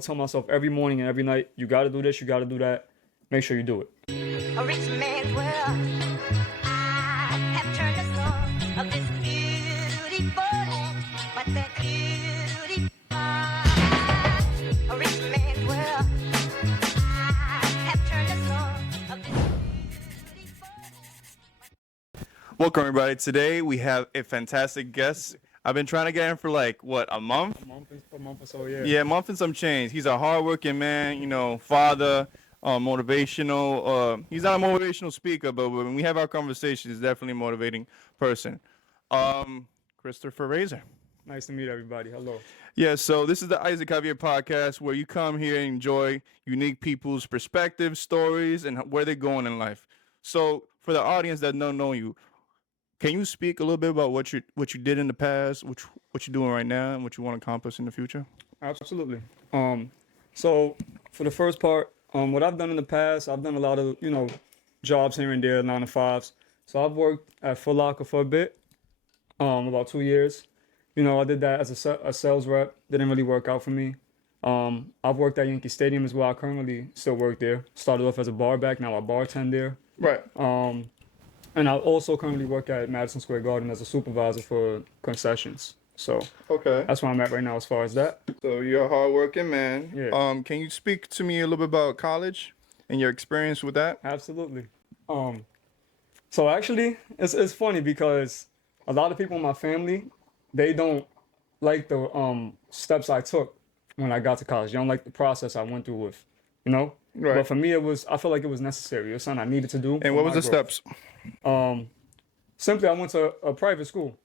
would tell myself every morning and every night, you got to do this, you got to do that. Make sure you do it. A rich man's world. I have turned the soul of this beautiful land, but the beauty a rich man's world. I have turned the soul of this beautiful land. Welcome, everybody. Today we have a fantastic guest. I've been trying to get him for a month? A month or so, yeah. Yeah, a month and some change. He's a hardworking man, father, motivational. He's not a motivational speaker, but when we have our conversations, he's definitely a motivating person. Kristopher Razor. Nice to meet everybody. Hello. Yeah, so this is the Isaac Javier podcast where you come here and enjoy unique people's perspectives, stories, and where they're going in life. So for the audience that don't know you, can you speak a little bit about what you did in the past, what you're doing right now, and what you want to accomplish in the future? Absolutely. So for the first part, what I've done in the past, I've done a lot of, jobs here and there, 9 to 5s. So I've worked at Foot Locker for a bit, about 2 years. I did that as a sales rep. Didn't really work out for me. I've worked at Yankee Stadium as well. I currently still work there. Started off as a bar back, now I bartend there. Right. And I also currently work at Madison Square Garden as a supervisor for concessions. So Okay. that's where I'm at right now as far as that. So you're a hardworking man. Yeah. Can you speak to me a little bit about college and your experience with that? Absolutely. So actually, it's funny because a lot of people in my family, they don't like the steps I took when I got to college. They don't like the process I went through with, Right. But for me, I felt like it was necessary. It was something I needed to do. And what was the steps? Simply, I went to a private school.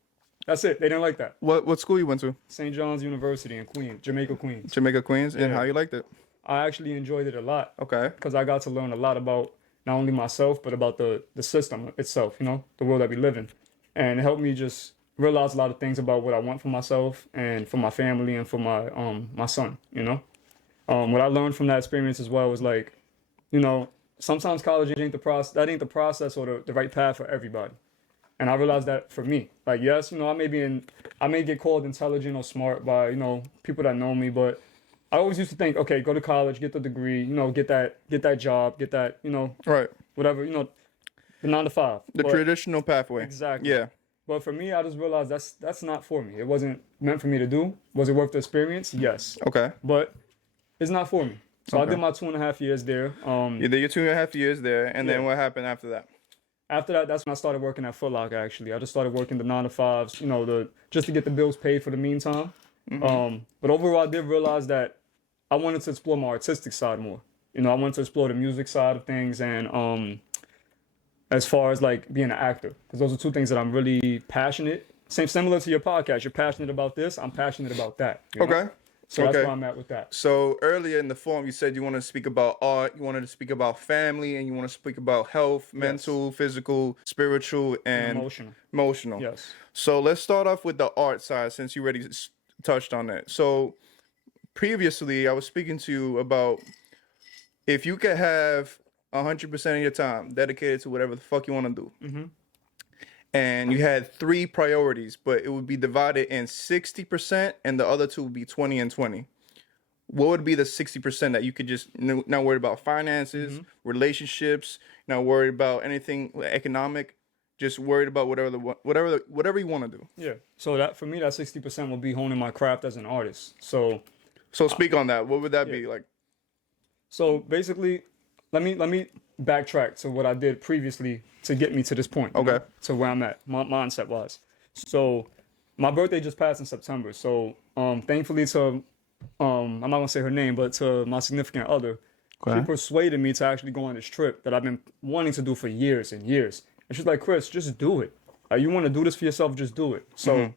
That's it. They didn't like that. What school you went to? St. John's University in Queens, Jamaica, Queens. Jamaica, Queens. And Yeah. how you liked it? I actually enjoyed it a lot. Okay. Because I got to learn a lot about not only myself, but about the system itself, the world that we live in. And it helped me just realize a lot of things about what I want for myself and for my family and for my son, What I learned from that experience as well was sometimes college ain't the process. That ain't the process or the right path for everybody. And I realized that for me, yes, I may get called intelligent or smart by, people that know me, but I always used to think, okay, go to college, get the degree, get that job, get that, Right. whatever, the 9 to 5. The traditional pathway. Exactly. Yeah. But for me, I just realized that's not for me. It wasn't meant for me to do. Was it worth the experience? Yes. Okay. But it's not for me. So I Okay. did my 2.5 years there. You did your 2.5 years there, and then Yeah. what happened after that? After that, that's when I started working at Foot Locker, actually. I just started working the 9 to 5s, just to get the bills paid for the meantime. But overall, I did realize that I wanted to explore my artistic side more. I wanted to explore the music side of things and as far as being an actor, because those are two things that I'm really passionate. Similar to your podcast, you're passionate about this, I'm passionate about that. Okay. So that's Okay. where I'm at with that. So earlier in the form, you said you wanted to speak about art, you wanted to speak about family, and you want to speak about health, mental, physical, spiritual, and Emotional. emotional. Yes. So let's start off with the art side since you already touched on that. So previously, I was speaking to you about if you could have 100% of your time dedicated to whatever the fuck you want to do. And you had 3 priorities, but it would be divided in 60%, and the other 2 would be 20 and 20. What would be the 60% that you could just not worry about finances, relationships, not worried about anything economic, just worried about whatever you want to do? Yeah. So that for me, that 60% will be honing my craft as an artist. So speak on that. What would that be like? So basically, let me backtrack to what I did previously to get me to this point. Okay. To where I'm at, mindset wise. So my birthday just passed in September. So thankfully to I'm not gonna say her name, but to my significant other, she persuaded me to actually go on this trip that I've been wanting to do for years and years. And she's like, Chris, just do it. You want to do this for yourself, just do it. So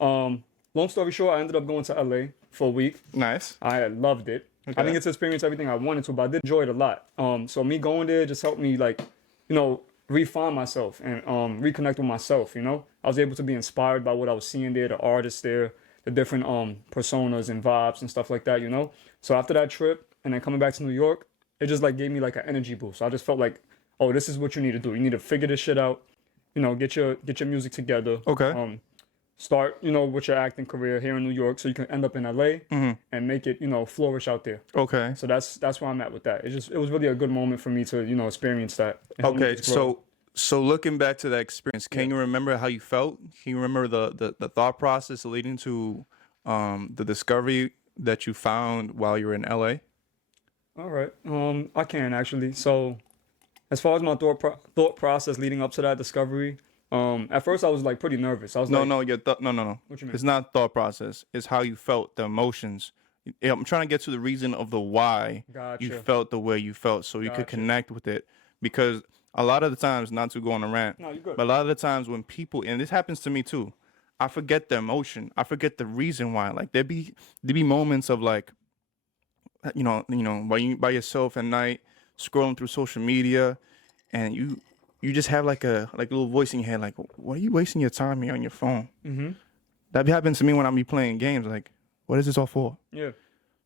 long story short, I ended up going to LA for a week. Nice. I loved it. Okay. I didn't get to experience everything I wanted to, but I did enjoy it a lot. So me going there just helped me refine myself and reconnect with myself, I was able to be inspired by what I was seeing there, the artists there, the different personas and vibes and stuff like that, So after that trip and then coming back to New York, it just gave me an energy boost. So I just felt like, oh, this is what you need to do. You need to figure this shit out, get your music together. Okay. start, with your acting career here in New York, so you can end up in LA and make it, flourish out there. Okay. So that's where I'm at with that. It was really a good moment for me to, experience that. It helped me Okay. just grow. So looking back to that experience, can you remember how you felt? Can you remember the thought process leading to the discovery that you found while you were in LA? All right. I can actually. So, as far as my thought process leading up to that discovery, at first I was like pretty nervous. I was No, like, no, no. What you mean? It's not thought process. It's how you felt, the emotions. Yeah, I'm trying to get to the reason of the why you Gotcha. felt the way you felt, so you could Gotcha. connect with it. Because a lot of the times, not to go on a rant, No, you're good. but a lot of the times when people, and this happens to me too, I forget the emotion. I forget the reason why. Like there be moments of like, by yourself at night, scrolling through social media, and you just have like a little voice in your head, like, why are you wasting your time here on your phone? Mm-hmm. That happens to me when I be playing games. Like, what is this all for? Yeah.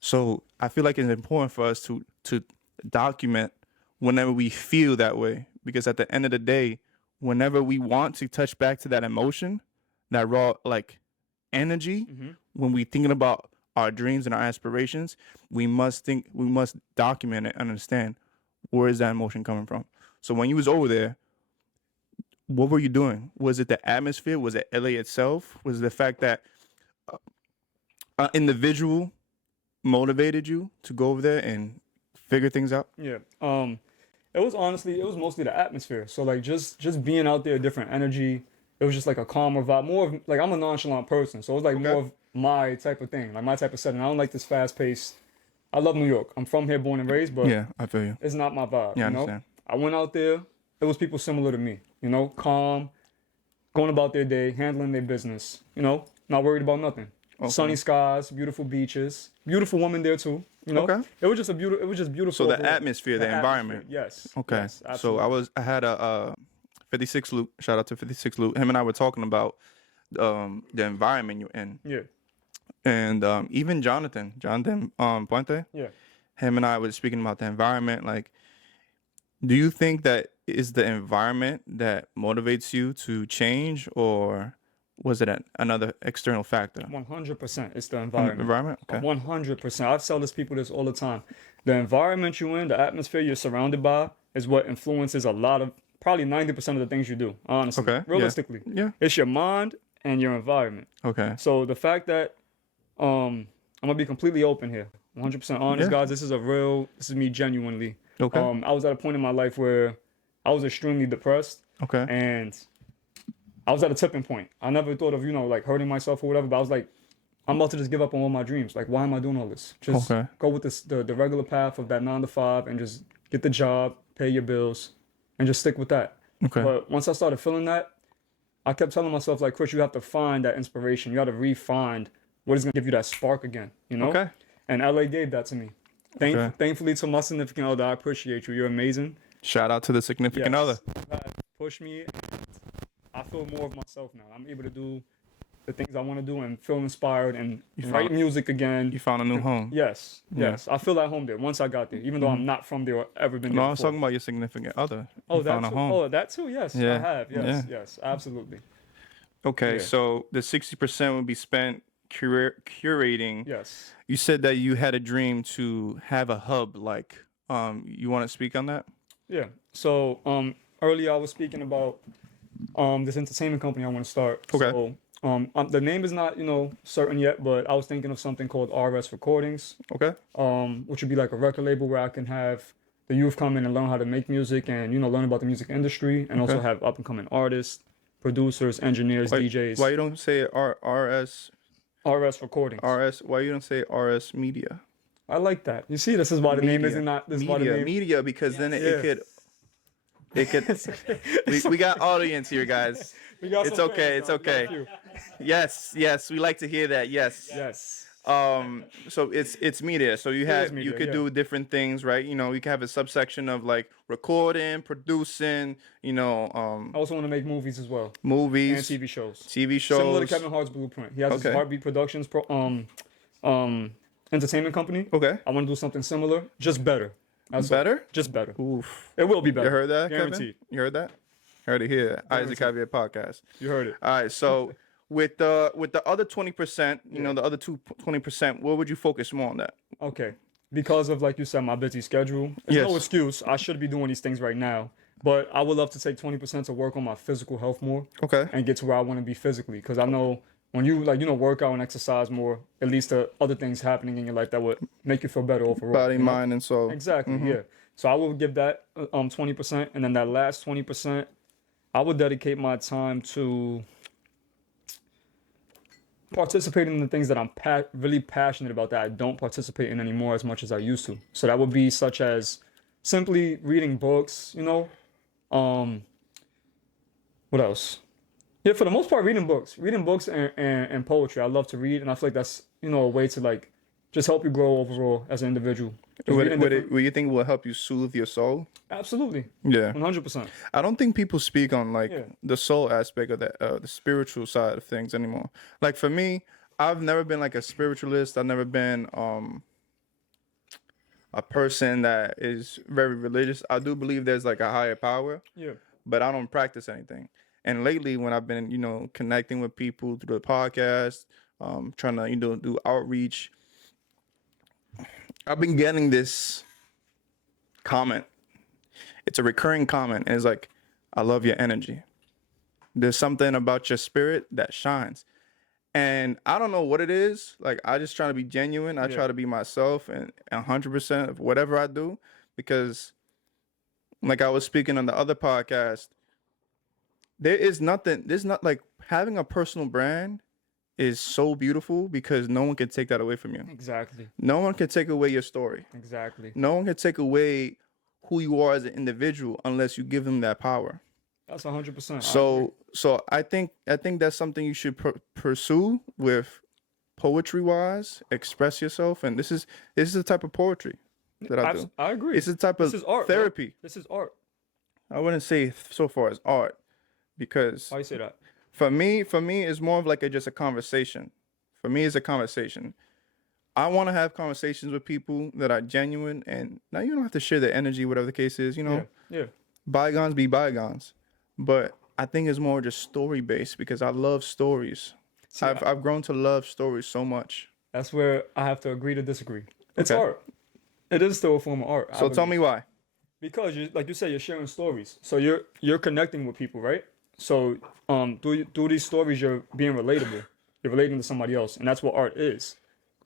So I feel like it's important for us to document whenever we feel that way, because at the end of the day, whenever we want to touch back to that emotion, that raw like energy, when we thinking about our dreams and our aspirations, we must document it and understand where is that emotion coming from. So when you was over there, what were you doing? Was it the atmosphere? Was it LA itself? Was it the fact that an individual motivated you to go over there and figure things out? Yeah. It was mostly the atmosphere. So like just being out there, different energy. It was just like a calmer vibe. More of like I'm a nonchalant person, so it was like more of my type of thing, like my type of setting. I don't like this fast paced. I love New York. I'm from here, born and raised, but Yeah, I feel you. it's not my vibe. Yeah, I you know? understand. I went out there. It was people similar to me. Calm, going about their day, handling their business. Not worried about nothing. Sunny skies, beautiful beaches, beautiful women there too. Okay. It was just beautiful. So the overall. atmosphere, the environment. Yes. Okay. Yes, So absolutely. I had a 56 Loop. Shout out to 56 Loop. Him and I were talking about the environment you're in, Yeah. and even Jonathan Puente. Yeah. Him and I were speaking about the environment. Like, do you think that is the environment that motivates you to change, or was it another external factor? 100%. It's the environment. Environment. Okay. 100%. I tell this people this all the time. The environment you're in, the atmosphere you're surrounded by, is what influences a lot of, probably 90% of the things you do. Honestly, Okay, yeah. realistically, Yeah. it's your mind and your environment. Okay. So the fact that I'm gonna be completely open here, 100% honest, Yeah. guys. This is me genuinely. Okay. I was at a point in my life where I was extremely depressed, Okay. and I was at a tipping point. I never thought of like hurting myself or whatever, but I was like, I'm about to just give up on all my dreams. Like, why am I doing all this? Just Okay. go with the regular path of that 9 to 5 and just get the job, pay your bills, and just stick with that. Okay. But once I started feeling that, I kept telling myself, like, Chris, you have to find that inspiration. You got to re-find what is going to give you that spark again, Okay. And LA gave that to me. Okay. Thankfully, to my significant other, I appreciate you. You're amazing. Shout out to the significant Yes. other. Push me. I feel more of myself now. I'm able to do the things I want to do and feel inspired and write music again. You found a new home. Yes, yes. I feel at home there once I got there, even though I'm not from there or ever been there. No, I was before. talking about your significant other. Oh, You that found a too. home. Oh, that too. Yes, Yeah. I have. Yes, Yeah. yes, absolutely. Okay, Yeah. so the 60% would be spent curating. Yes. You said that you had a dream to have a hub. Like, you want to speak on that? Yeah. So, earlier I was speaking about this entertainment company I want to start. Okay. So, the name is not certain yet, but I was thinking of something called RS Recordings, Okay. which would be like a record label where I can have the youth come in and learn how to make music and learn about the music industry, and also Okay. have up and coming artists, producers, engineers, DJs. Why you don't say RS? RS Recordings. Why you don't say RS Media? I like that. You see, this is why the name isn't not. This is why the name. Media, because then Yeah. it could. we got audience here, guys. We got It's some okay. fans, It's though. okay. We got a few. Yes, we like to hear that. Yes. Yes. So it's media. So you is you media, could yeah. do different things, right? You can have a subsection of like recording, producing, I also want to make movies as well and movies, TV shows. TV Similar to shows. Kevin Hart's blueprint. He has Okay. his Heartbeat Productions entertainment company. Okay. I want to do something similar, just better. That's all. Better? Just better. Oof. It will be better. You heard that, Guaranteed. Kevin? You heard that? Heard it here. Isaac Guaranteed. Javier podcast. You heard it. All right. So with the other 20%, you know, the other 20%, where would you focus more on that? Okay. Because of, like you said, my busy schedule, there's Yes. no excuse. I should be doing these things right now. But I would love to take 20% to work on my physical health more. Okay. And get to where I want to be physically. Because I know when you, like, you know, work out and exercise more, at least the other things happening in your life that would make you feel better overall. Body, you know? mind, and soul. Exactly, yeah. So I will give that 20%. And then that last 20%, I would dedicate my time to participating in the things that I'm really passionate about that I don't participate in anymore as much as I used to. So that would be such as simply reading books, you know. What else? Yeah, for the most part, reading books and poetry. I love to read, and I feel like that's, you know, a way to like just help you grow overall as an individual. Would you think will help you soothe your soul? Absolutely. Yeah. 100%. I don't think people speak on like Yeah. the soul aspect of that, the spiritual side of things anymore. Like for me, I've never been like a spiritualist. I've never been a person that is very religious. I do believe there's like a higher power, Yeah. but I don't practice anything. And lately, when I've been, you know, connecting with people through the podcast, trying to, you know, do outreach, I've been getting this comment. It's a recurring comment, and it's like, I love your energy. There's something about your spirit that shines. And I don't know what it is. Like, I just try to be genuine. I try to be myself and 100% of whatever I do. Because, like I was speaking on the other podcast, there's not like having a personal brand is so beautiful because no one can take that away from you. Exactly. No one can take away your story. Exactly. No one can take away who you are as an individual unless you give them that power. That's 100%. So I think that's something you should pursue with poetry wise. Express yourself, and this is the type of poetry that I do. I agree. It's the type of This is art, therapy. Bro. This is art. I wouldn't say so far as art, because Why you say that? for me, it's more of like just a conversation. For me, it's a conversation. I want to have conversations with people that are genuine, and now you don't have to share their energy, whatever the case is. You know, Yeah. bygones be bygones. But I think it's more just story based because I love stories. See, I've grown to love stories so much. That's where I have to agree to disagree. It's Okay. art. It is still a form of art. So tell me why. Because you, like you said, you're sharing stories. So you're connecting with people, right? So through these stories, you're being relatable. You're relating to somebody else, and that's what art is.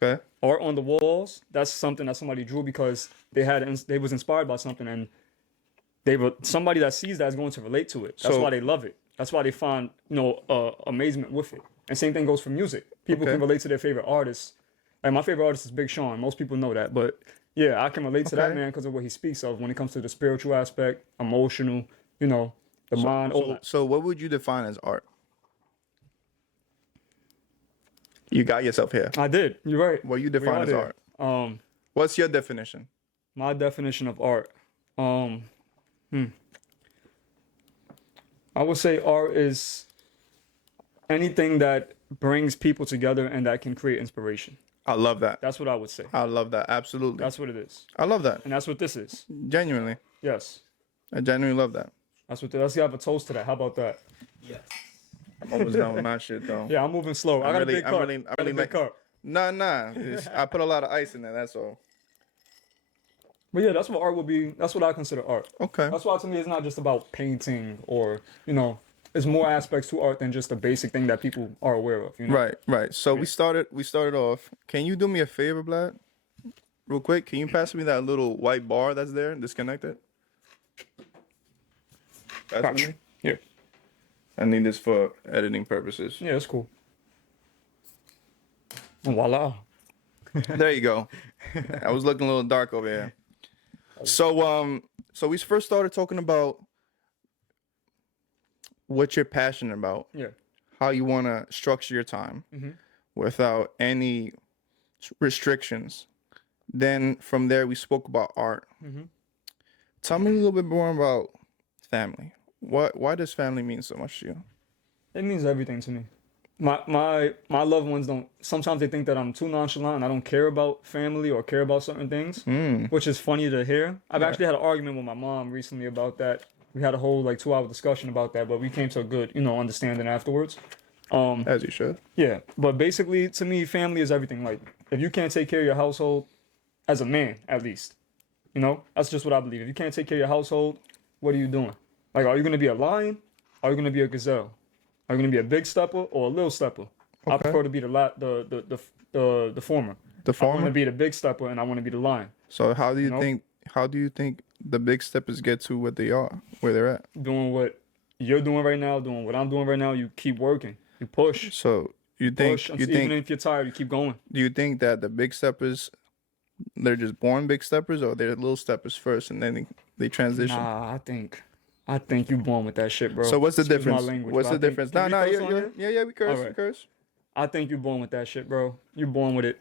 Okay. Art on the walls. That's something that somebody drew because they was inspired by something, and somebody that sees that is going to relate to it. That's So- why they love it. That's why they find amazement with it. And same thing goes for music. People Okay. can relate to their favorite artists. Like my favorite artist is Big Sean. Most people know that, but yeah, I can relate to that Okay. man because of what he speaks of when it comes to the spiritual aspect, emotional, you know, the mind, all that. So what would you define as art? You got yourself here. I did. You're right. What you We define are as there. art? What's your definition? My definition of art. I would say art is anything that brings people together and that can create inspiration. I love that. That's what I would say. I love that. Absolutely. That's what it is. I love that. And that's what this is. Genuinely. Yes. I genuinely love that. That's what. Let's have a toast to that. How about that? I'm almost done with my shit though. Yeah, I'm moving slow. I got a big cup. I really got a big like. cup. Nah. I put a lot of ice in there. That's all. But yeah, that's what art would be. That's what I consider art. Okay. That's why to me it's not just about painting or, you know, it's more aspects to art than just the basic thing that people are aware of. You know? Right. So we started off. Can you do me a favor, Vlad? Real quick, can you pass me that little white bar that's there, disconnected? Pass it to Gotcha. me? Yeah. I need this for editing purposes. Yeah, that's cool. Voila. There you go. I was looking a little dark over here. So we first started talking about what you're passionate about, Yeah. how you want to structure your time without any restrictions. Then from there, we spoke about art. Tell me a little bit more about family. Why does family mean so much to you? It means everything to me. My loved ones don't. Sometimes they think that I'm too nonchalant and I don't care about family or care about certain things, which is funny to hear. I've actually had an argument with my mom recently about that. We had a whole 2-hour discussion about that, but we came to a good understanding afterwards. As you should. Yeah, but basically, to me, family is everything. Like, if you can't take care of your household, as a man, at least, that's just what I believe. If you can't take care of your household, what are you doing? Like, are you gonna be a lion? Are you gonna be a gazelle? Are you gonna be a big stepper or a little stepper? I prefer to be the former. The I want former. to be the big stepper, and I want to be the lion. So how do you know? think? How do you think the big steppers get to what they are, where they're at? Doing what you're doing right now, doing what I'm doing right now. You keep working. You push. So you think? Push. You Even think? if you're tired, you keep going. Do you think that the big steppers, they're just born big steppers, or they're little steppers first, and then they transition? Nah, I think you born with that shit, bro. So what's the Excuse my difference? language, What's but the I think- difference? can No, we curse on here? yeah, we curse, All right. we curse. I think you're born with that shit, bro. You're born with it.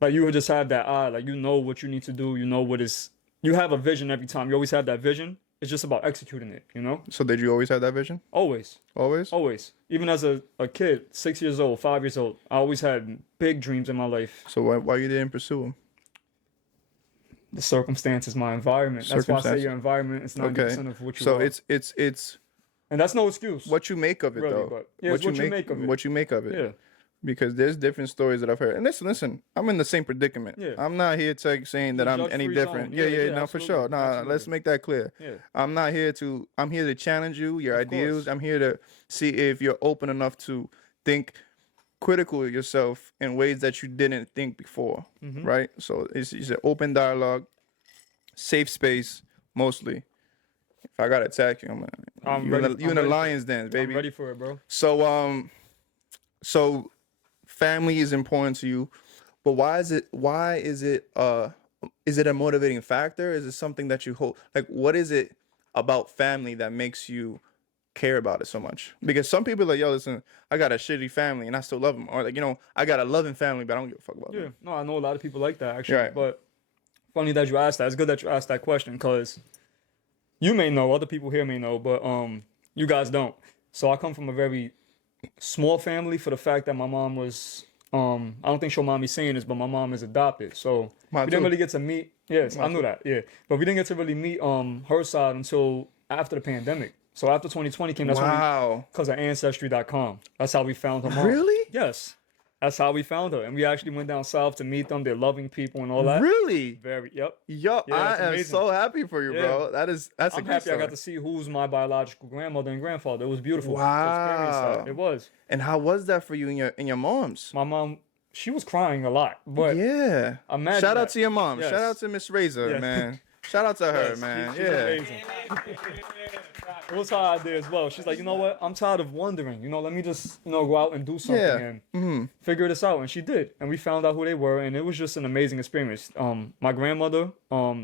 Like, you would just have that eye. Like, you know what you need to do. You know what is. You have a vision every time. You always have that vision. It's just about executing it, So did you always have that vision? Always. Always? Always. Even as a kid, 6 years old, 5 years old, I always had big dreams in my life. So why you didn't pursue them? The circumstances, my environment. That's why I say Circumstances. your environment is 90% Okay. of what you So are. it's And that's no excuse. what you make of it, Really, though. but- yeah, it's what you make of it. What you make of it. Yeah. Because there's different stories that I've heard. And listen, I'm in the same predicament. Yeah. I'm not here to saying that I'm any Judge-free different. zone. Yeah, Yeah, no, for absolutely. sure. Nah, let's Absolutely. make that clear. Yeah. I'm here to challenge you, your ideals. course. I'm here to see if you're open enough to think critical of yourself in ways that you didn't think before. Mm-hmm. Right? So it's an open dialogue, safe space, mostly. If I gotta attack you, I'm you ready- in I'm the ready for lion's den, baby. I'm ready for it, bro. So family is important to you, but why is it a motivating factor? Is it something that you hold, like, what is it about family that makes you care about it so much? Because some people are like, yo, listen, I got a shitty family and I still love them, or like, I got a loving family but I don't give a fuck about Yeah. them. No, I know a lot of people like that, actually. Right. But funny that you asked that. It's good that you asked that question, because you may know, other people here may know, but you guys don't. So I come from a very small family, for the fact that my mom was I don't think she'll mind me saying this, but my mom is adopted. So Mine we didn't too. really get to meet. Yes, I knew that. Yeah. But we didn't get to really meet her side until after the pandemic. So after 2020 came, that's when Wow. because of ancestry.com. That's how we found her mom. Really? Yes. That's how we found her. And we actually went down south to meet them. They're loving people and all that. Really? Yep. Yo, Yeah, I that's am amazing. so happy for you, bro. That's a I'm great happy story. I got to see who's my biological grandmother and grandfather. It was beautiful. to Wow. experience that. It was. And how was that for you and your mom's? My mom, she was crying a lot. But Yeah. imagine Shout out that. to your mom. Yes. Shout out to Miss Razor, Yeah. man. Shout out to her, yes, man. she's Yeah. amazing. It was her idea as well. She's like, you know what? I'm tired of wondering. Let me just, go out and do something Yeah. and figure this out. And she did. And we found out who they were. And it was just an amazing experience. My grandmother,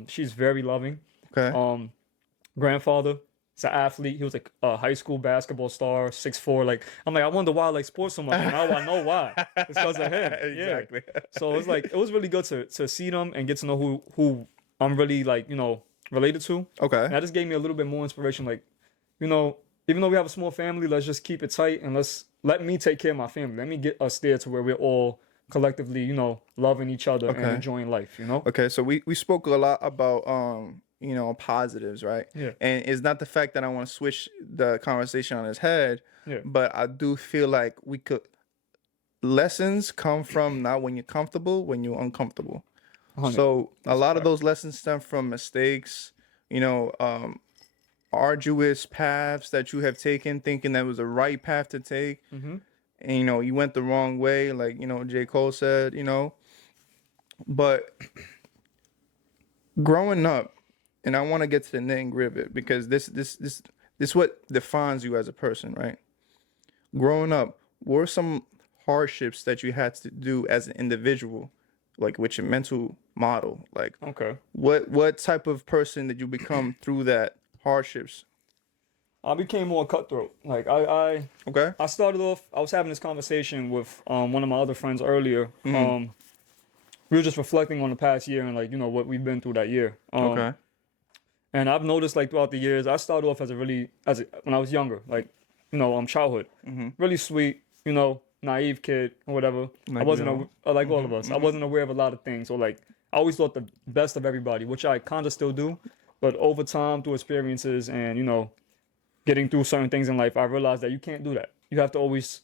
she's very loving. Okay. Grandfather, he's an athlete. He was a high school basketball star, 6'4". Like, I'm like, I wonder why I like sports so much. And now I know why. It's because of him. Exactly. Yeah. So it was really good to see them and get to know who I'm really related to. Okay. And that just gave me a little bit more inspiration. Like, even though we have a small family, let's just keep it tight and let me take care of my family. Let me get us there to where we're all collectively, loving each other and enjoying life, Okay. So we spoke a lot about positives, right? Yeah. And it's not the fact that I want to switch the conversation on his head, Yeah. but I do feel like lessons come from not when you're comfortable, when you're uncomfortable. 100. So a lot of those lessons stem from mistakes, arduous paths that you have taken, thinking that was the right path to take, and you went the wrong way, like J. Cole said, But growing up, and I want to get to the nitty and gritty of it, because this what defines you as a person, right? Growing up, what were some hardships that you had to do as an individual, like with your mental model? Like, Okay. what type of person did you become through that hardships? I became more cutthroat. Like, I Okay. started off, I was having this conversation with one of my other friends earlier. Mm-hmm. We were just reflecting on the past year and what we've been through that year. Okay. And I've noticed throughout the years, I started off when I was younger, childhood, really sweet, naive kid or whatever. Like I wasn't we like all of us. I wasn't aware of a lot of things. Or I always thought the best of everybody, which I kind of still do. But over time, through experiences and getting through certain things in life, I realized that you can't do that. You have to always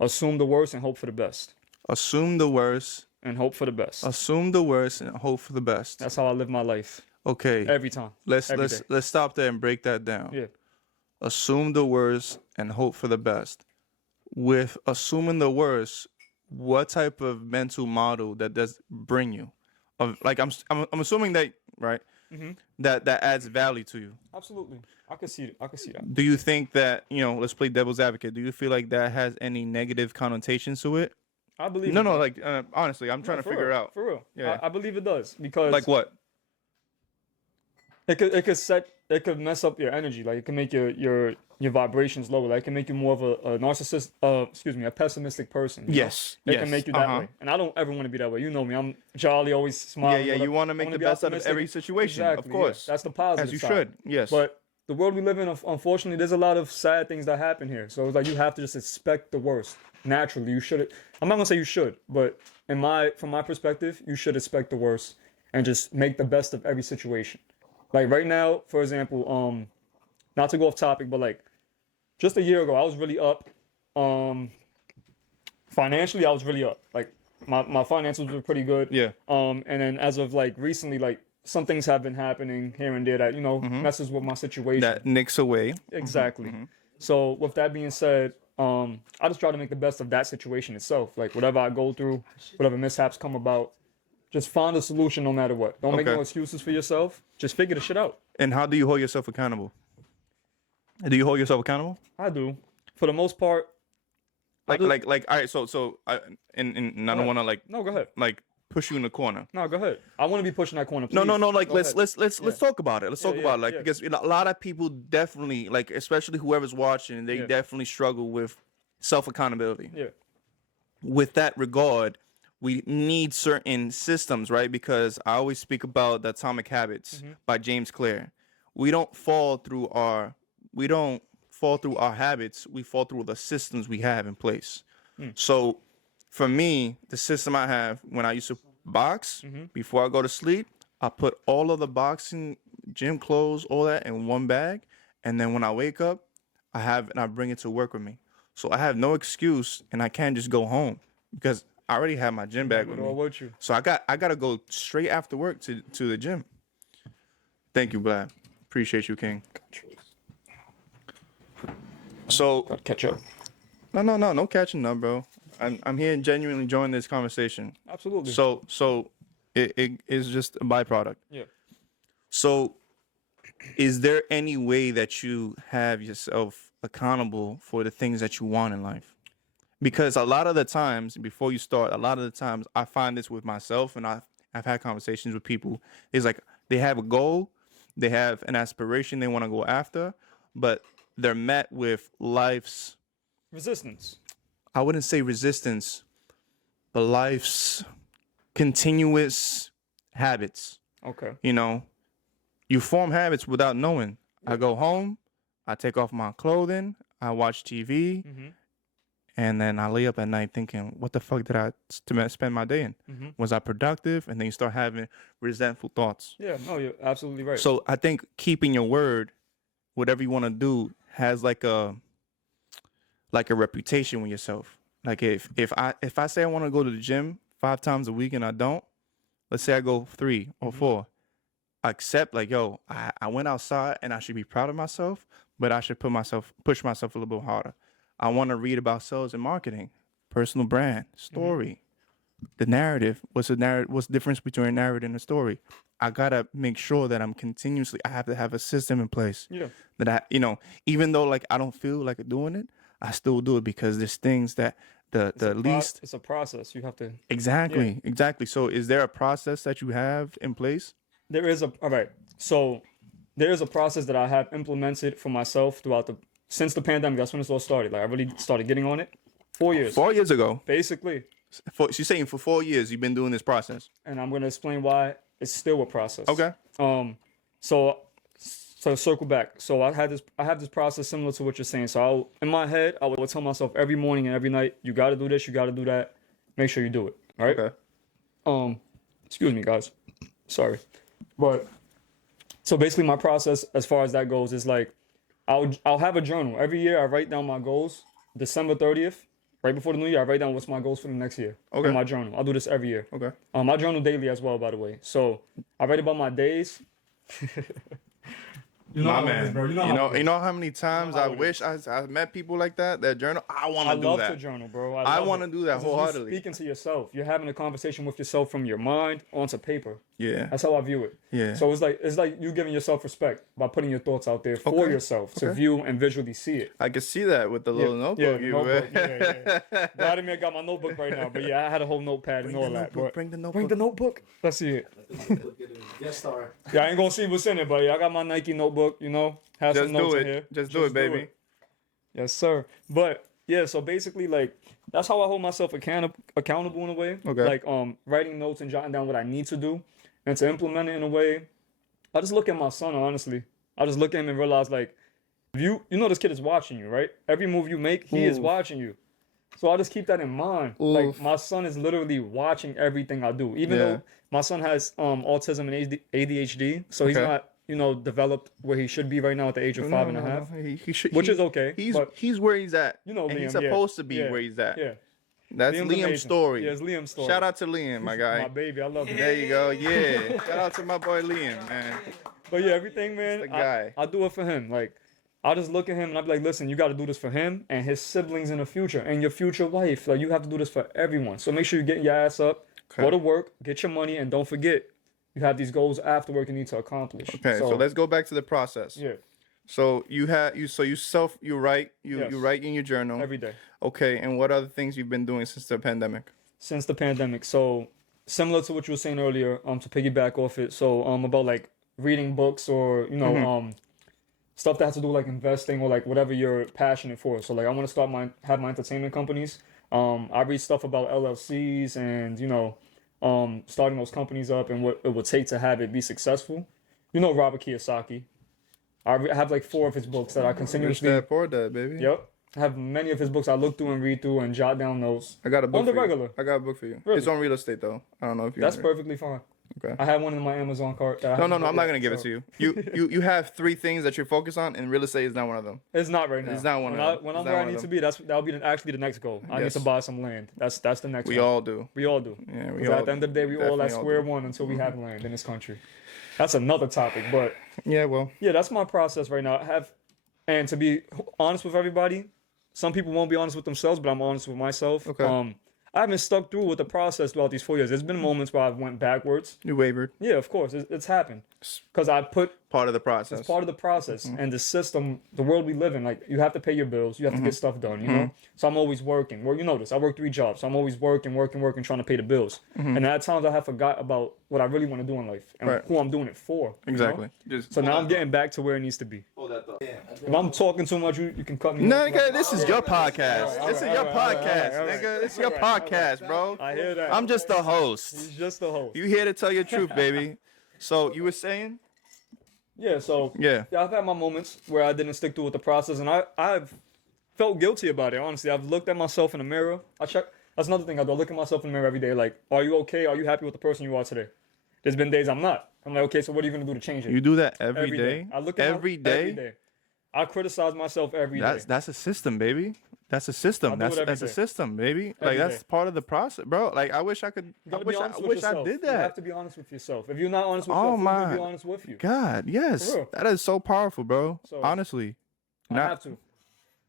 Assume the worst and hope for the best. Assume the worst. And hope for the best. Assume the worst and hope for the best. That's how I live my life. Okay. Every time. Let's Every day. let's stop there and break that down. Yeah. Assume the worst and hope for the best. With assuming the worst, what type of mental model that does bring you? Of like I'm assuming that, right? That adds value to you. Absolutely. I could see that. Do you think that, let's play devil's advocate. Do you feel like that has any negative connotations to it? I believe No, it does. like honestly, I'm trying to figure real, out. For real. Yeah. I believe it does because Like what? it could mess up your energy. Like it can make your vibrations lower. Like it can make you more of a narcissist. A pessimistic person. you know? Yes. It yes. can make you that way. And I don't ever want to be that way. You know me. I'm jolly, always smiling. Yeah. You want to make the best out of every situation, of Exactly, course. yeah. That's the positive As you side. should. Yes. But the world we live in, unfortunately, there's a lot of sad things that happen here. So it's like you have to just expect the worst. Naturally, you should. I'm not gonna say you should, but from my perspective, you should expect the worst and just make the best of every situation. Like right now, for example, not to go off topic, but like just a year ago, I was really up. Financially, I was really up. Like my finances were pretty good. Yeah. And then as of like recently, like some things have been happening here and there that messes with my situation. That nicks away. Exactly. So with that being said, I just try to make the best of that situation itself. Like whatever I go through, whatever mishaps come about, just find a solution no matter what. Don't make Okay. no excuses for yourself. Just figure the shit out. And how do you hold yourself accountable? Do you hold yourself accountable? I do. For the most part. Like all right, so I don't want to No, go ahead. like push you in the corner. No, go ahead. I want to be pushing that corner. No, please. like Go let's ahead. talk about it. Let's talk yeah, about it, like yeah. because a lot of people definitely like, especially whoever's watching, they Yeah. definitely struggle with self accountability. Yeah. With that regard, we need certain systems, right? Because I always speak about the Atomic Habits by James Clear. We don't fall through our habits. We fall through the systems we have in place. So for me, the system I have when I used to box, before I go to sleep, I put all of the boxing, gym clothes, all that in one bag. And then when I wake up, I bring it to work with me. So I have no excuse and I can't just go home because I already have my gym bag with All me. with you. So I gotta go straight after work to the gym. Thank you, Vlad. Appreciate you, King. So Gotta catch up. no catching up, bro. I'm here and genuinely enjoying this conversation. Absolutely. So it is just a byproduct. Yeah. So is there any way that you have yourself accountable for the things that you want in life? Because a lot of the times before you start, I find this with myself, and I've had conversations with people. It's like they have a goal, they have an aspiration they want to go after, but they're met with life's, Resistance. I wouldn't say resistance, but life's continuous habits. Okay. You form habits without knowing. I go home, I take off my clothing, I watch TV, and then I lay up at night thinking, what the fuck did I spend my day in? Was I productive? And then you start having resentful thoughts. Yeah. No, you're absolutely right. So I think keeping your word, whatever you want to do, has like a reputation with yourself. Like if I say I want to go to the gym 5 times a week and I don't, let's say I go 3 or 4, I accept like, yo, I went outside and I should be proud of myself, but I should push myself a little bit harder. I want to read about sales and marketing, personal brand, story, the narrative. What's the difference between a narrative and a story? I gotta make sure that I have to have a system in place. Yeah. That even though like I don't feel like doing it, I still do it because there's things that It's a process. You have to. Exactly. So is there a process that you have in place? All right. So there is a process that I have implemented for myself since the pandemic. That's when it all started. Like I really started getting on it. 4 years. 4 years ago. Basically. She's saying for 4 years you've been doing this process. And I'm going to explain why it's still a process. Okay. So circle back. So I have this process similar to what you're saying. So in my head, I would tell myself every morning and every night, you got to do this, you got to do that. Make sure you do it. All right. Okay. Excuse me, guys. Sorry. But so basically my process as far as that goes is like I'll have a journal. Every year I write down my goals. December 30th, right before the new year, I write down what's my goals for the next year Okay. in my journal. I'll do this every year. Okay. I journal daily as well, by the way. So I write about my days. You know My how it is, man. bro. You know how many times I wish I met people like that journal. I want I to do love that. to journal, bro. I love want to it. do that 'Cause it's you wholeheartedly. speaking to yourself. You're having a conversation with yourself from your mind onto paper. Yeah. That's how I view it. Yeah. So it's like you giving yourself respect by putting your thoughts out there for Okay. yourself to Okay. view and visually see it. I can see that with the little Yeah, notebook. the you notebook. read. Yeah. Vladimir got my notebook right now, but yeah, I had a whole notepad and all the that. notebook, But bring the Bring the notebook. Let's see it. Yes, star. Yeah, I ain't gonna see what's in it, but yeah, I got my Nike notebook. You know, have Just some notes do in here. it. Just do it, baby. Yes, sir. But yeah, so basically, like that's how I hold myself accountable in a way. Okay. Like writing notes and jotting down what I need to do and to implement it in a way. I just look at my son, honestly. I just look at him and realize, like, if you know this kid is watching you, right? Every move you make, he is Oof. watching you. So I just keep that in mind. Oof. Like my son is literally watching everything I do, even Yeah. though my son has autism and ADHD, so he's Okay. not developed where he should be right now at the age of 5.5. He should, Which is okay, but- He's where he's at. You know and he's Liam, yeah. supposed to be Yeah. where he's at. Yeah, That's Liam's Liam's amazing. story. Yeah, it's Liam's story. Shout out to Liam, my guy. my baby. I love him. There you go. Yeah. Shout out to my boy Liam, man. But yeah, everything, man. the guy. I do it for him. Like, I just look at him and I be like, listen, you got to do this for him and his siblings in the future and your future wife. Like, you have to do this for everyone. So make sure you get your ass up, Okay. go to work, get your money, and don't forget, you have these goals after work you need to accomplish. Okay, so let's go back to the process. Yeah, So you write you write in your journal. every day. Okay, and what other things you've been doing since the pandemic? Since the pandemic. So similar to what you were saying earlier, to piggyback off it. So about like reading books or stuff that has to do with like investing or like whatever you're passionate for. So like I want to have my entertainment companies. I read stuff about LLCs and starting those companies up and what it would take to have it be successful. You know Robert Kiyosaki. I have like 4 of his books that I Rich continuously. Dad Poor Dad, baby. Yep. I have many of his books I look through and read through and jot down notes. I got a book On the for you. regular. I got a book for you. Really? It's on real estate though. I don't know if you. That's have it. perfectly fine. Okay. I have one in my Amazon cart. No, I'm not gonna give it to you. You have 3 things that you're focused on, and real estate is not one of them. It's not right now. It's not one when of I, them. when It's I'm not where I one need of to them. be, that'll be actually the next goal. I need Yes. to buy some land. That's the next We one. all do. We all do. Yeah, we 'Cause all at the end of the day, we all definitely at square do. one until we have land in this country. That's another topic, but Yeah, well, yeah, that's my process right now. And to be honest with everybody, some people won't be honest with themselves, but I'm honest with myself. Okay. I haven't stuck through with the process throughout these 4 years. There's been moments where I've went backwards. you wavered. Yeah, of course, it's happened because I put Part of the process. It's part of the process and the system, the world we live in. Like you have to pay your bills, you have to get stuff done, you know. So I'm always working. Well, you know this. I work 3 jobs, so I'm always working, trying to pay the bills. And at times I have forgot about what I really want to do in life and Right. who I'm doing it for. you know? Exactly. Just So now I'm getting back to where it needs to be. Hold that thought. If I'm talking too much, you can cut me. No, off. nigga, this is your podcast. This is your all right, podcast, all right. nigga. This is your podcast, bro. I hear that. I'm just the host. He's just the host. You here to tell your truth, baby. So you were saying? Yeah. So Yeah. I've had my moments where I didn't stick through with the process, and I've felt guilty about it. Honestly, I've looked at myself in the mirror. That's another thing I do. I look at myself in the mirror every day. Like, are you okay? Are you happy with the person you are today? There's been days I'm not. I'm like, okay, so what are you gonna do to change it? You do that every Every day? I look at every day? I criticize myself every day. That's a system, baby. That's a system. I do That's it every a day. system, baby. Every Like that's day. part of the process, bro. Like I wish I could. You I gotta wish be I honest with wish I yourself. did You have that. to be honest with yourself. If you're not honest with Oh, yourself, who's gonna my be honest with you? God, yes, For real. that is so powerful, bro. So, Honestly, I not have to.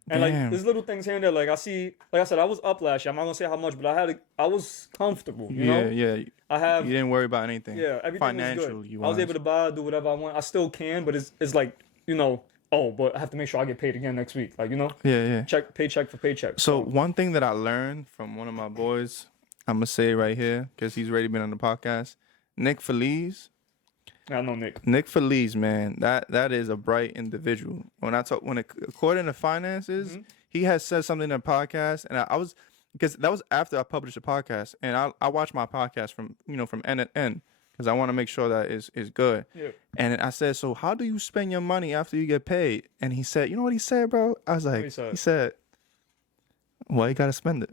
And like Damn. there's little things here and there. Like I see, like I said, I was up last year. I'm not gonna say how much, but I was comfortable. You know, yeah. I have. You didn't worry about anything. Yeah, everything financial. was good. You I was able to buy, do whatever I want. I still can, but it's like but I have to make sure I get paid again next week. Like Yeah. paycheck for paycheck. So one thing that I learned from one of my boys, I'm gonna say it right here because he's already been on the podcast. Nick Feliz. I know Nick. Nick Feliz, man, that is a bright individual. According to finances, he has said something in a podcast, and I was because that was after I published a podcast, and I watch my podcast from end to end because I want to make sure that is good. Yeah. And I said, so how do you spend your money after you get paid? And he said, you know what he said, bro? I was like, he said? he said, well, you gotta spend it,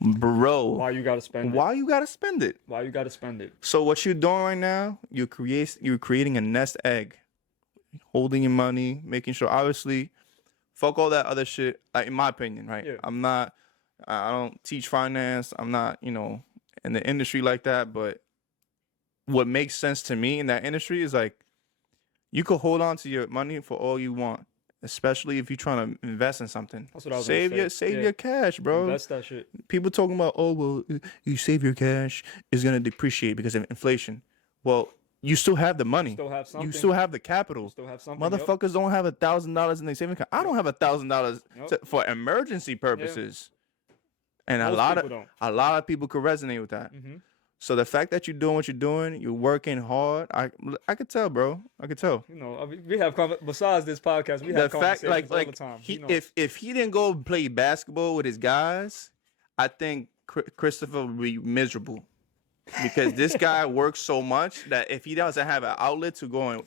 bro. Why you gotta spend it? Why you gotta spend it? Why you gotta spend it? So what you're doing right now, you're creating a nest egg, holding your money, making sure. Obviously, fuck all that other shit. Like in my opinion, right? Yeah. I'm not I don't teach finance. I'm not, in the industry like that. But what makes sense to me in that industry is like you could hold on to your money for all you want, especially if you're trying to invest in something. That's what I was Save gonna say. your cash, bro. Invest that shit. People talking about, oh well, you save your cash, is gonna depreciate because of inflation. Well, you still have the money. Still have something. You still have the capital. Still have something. Yep. Motherfuckers don't have $1,000 in their savings account. I don't have $1,000 Yep. for emergency purposes. And Most a lot people of people could resonate with that. Mm-hmm. So the fact that you're doing what you're doing, you're working hard. I could tell, bro. I could tell. I mean, we have besides this podcast, we have conversations all the time. If he didn't go play basketball with his guys, I think Kristopher would be miserable because this guy works so much that if he doesn't have an outlet to go and,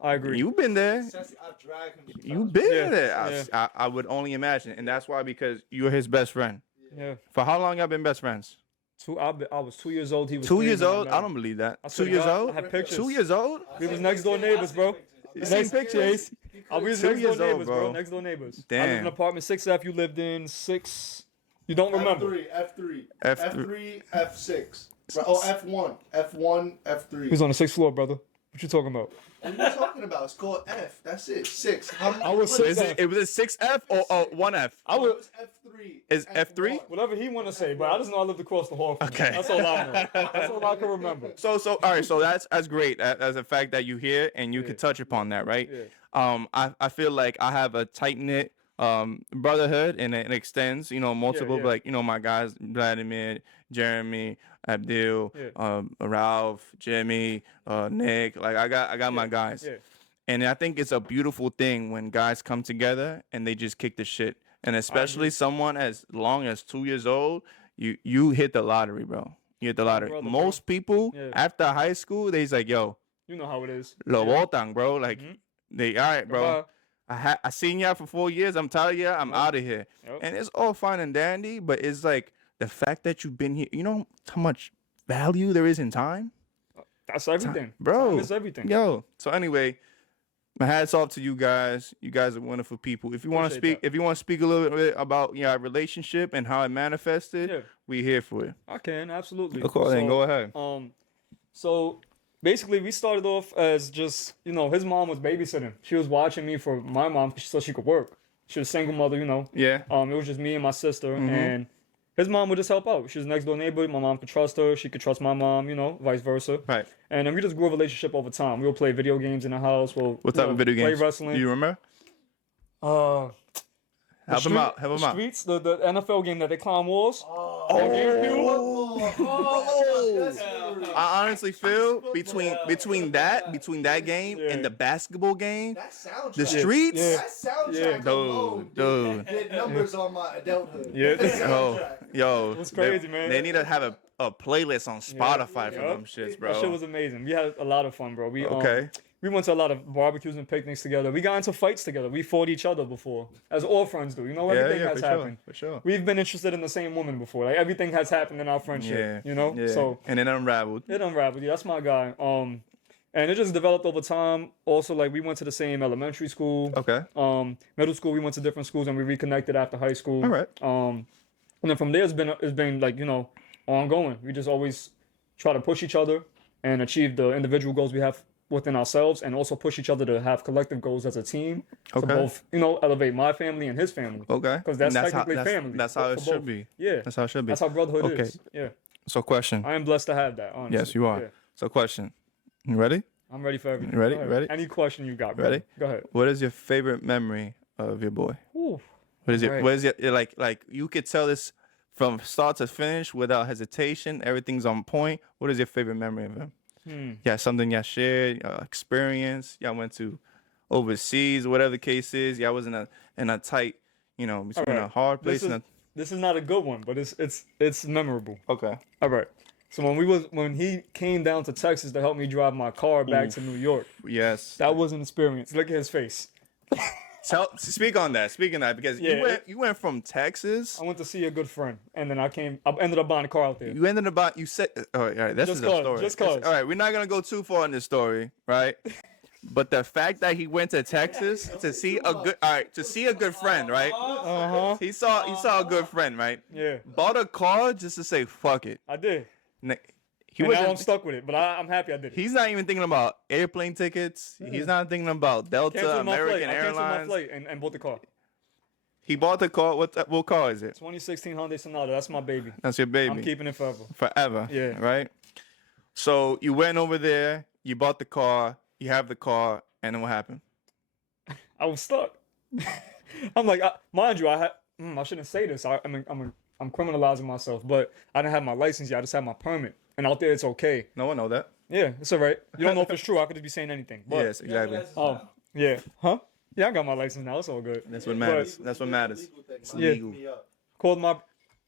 I agree. you've been there. I drag him sometimes. You've been Yeah, there. yeah. I would only imagine, and that's why, because you're his best friend. Yeah. For how long y'all been best friends? I was 2 years old. He was 2 3 years when I old? met I him. don't believe that. I swear 2 to years God, old? I have pictures. 2 years old? We was next door neighbors, bro. Next picture, Ace. We was 2 next door years old, neighbors, bro. bro. Next door neighbors. I Damn. lived in apartment 6F. You lived in 6. You don't remember? F3, F3. F3, F6. Oh, F1, F1, F3. He was on the 6th floor, brother. What you talking about? What are you talking about? It's called F. That's it. 6. I was So six. it was a 6F or 1F? I It would. was F3. Is F3? Whatever he want to say, but I just know I lived across the hall from him. Okay. That's all I know. That's all I can remember. So all right, so that's great. As a fact that you hear and you could touch upon that, right? Yeah. I feel like I have a tight knit brotherhood, and it extends, multiple, yeah. like, my guys, Vladimir, Jeremy, Abdul, Yeah. Ralph, Jimmy, Nick. Like I got my guys. Yeah. And I think it's a beautiful thing when guys come together and they just kick the shit. And especially someone as long as 2 years old, you hit the lottery, bro. You hit the lottery. brother, Most people Yeah. after high school, they's like, yo, You know how it is. lo botan, bro. Like they, all right, bro. Goodbye. I seen y'all for 4 years. I'm tired of y'all. I'm out of here. Yep. And it's all fine and dandy, but it's like the fact that you've been here. You know how much value there is in time, That's everything, bro. Time is everything. Yo. So anyway, my hats off to you guys. You guys are wonderful people. If you want to Appreciate speak, that. if you want to speak a little bit about our relationship and how it manifested, Yeah. we here for it. I can absolutely. Of course, then go ahead. So basically, we started off as just his mom was babysitting. She was watching me for my mom so she could work. She was a single mother, Yeah. It was just me and my sister, and his mom would just help out. She was next door neighbor. My mom could trust her. She could trust my mom, vice versa. Right. And then we just grew a relationship over time. We would play video games in the house. We'll What type of video games? Play wrestling. Do you remember? Help him out. Help him out. Streets, the NFL game that they climb walls. I honestly feel between that game and the basketball game, That soundtrack. the streets. Yeah. That soundtrack alone Dude. did numbers on my adulthood. Yeah. That Oh, soundtrack. yo, was crazy, they, man. They need to have a playlist on Spotify for Yup. them shits, bro. That shit was amazing. We had a lot of fun, bro. Okay. We went to a lot of barbecues and picnics together. We got into fights together. We fought each other before, as all friends do. Everything has happened. for sure. We've been interested in the same woman before. Like everything has happened in our friendship. Yeah. So and then unraveled. it unraveled. Yeah, that's my guy. And it just developed over time. Also, like we went to the same elementary school. Okay. Middle school, we went to different schools, and we reconnected after high school. All right. And then from there, it's been like ongoing. We just always try to push each other and achieve the individual goals we have within ourselves, and also push each other to have collective goals as a team to Okay. both elevate my family and his family. Okay. Because that's And technically how, family. That's how it for should both. be. Yeah. That's how it should be. That's how brotherhood Okay. is. Yeah. So question. I am blessed to have that, honestly. Yes, you are. Yeah. So question. You ready? I'm ready for everything. You ready? Go ahead. Ready? Any question you got, bro. Ready? Go ahead. What is your favorite memory of your boy? Ooh. What is it? Right. What is it like? You could tell this from start to finish without hesitation. Everything's on point. What is your favorite memory of him? Yeah, something y'all shared, experience. Y'all went to overseas, whatever the case is. Y'all was in a tight, between Alright. a hard place This is, and this is not a good one, but it's memorable. okay. All right. So when he came down to Texas to help me drive my car back to New York, Yes. that was an experience. Look at his face. Speak on that. Speak on that because Yeah. you went from Texas. I went to see a good friend, and then I ended up buying a car out there. You ended up you said all right, this Just is a cause, story. just cause. All right, we're not gonna go too far in this story, right? But the fact that he went to Texas to see a good friend, right? He saw a good friend, right? Yeah. Bought a car just to say fuck it. I did. He And now I'm wasn't. stuck with it, but I'm happy I did it. He's not even thinking about airplane tickets. He's not thinking about Delta, Canceled my flight. American I canceled my Airlines. flight and bought the car. He bought the car. What car is it? 2016 Hyundai Sonata. That's my baby. That's your baby. I'm keeping it forever. Forever. Yeah. Right? So you went over there, you bought the car, you have the car, and then what happened? I was stuck. I'm like, mind you, I shouldn't say this. I'm criminalizing myself, but I didn't have my license yet. I just had my permit, and out there it's okay. No one know that. Yeah, it's all right. You don't know if it's true. I could just be saying anything. But, Yes, exactly. Oh, yeah. Huh? Yeah, I got my license now. It's all good. That's what matters. That's what matters. It's Yeah. legal.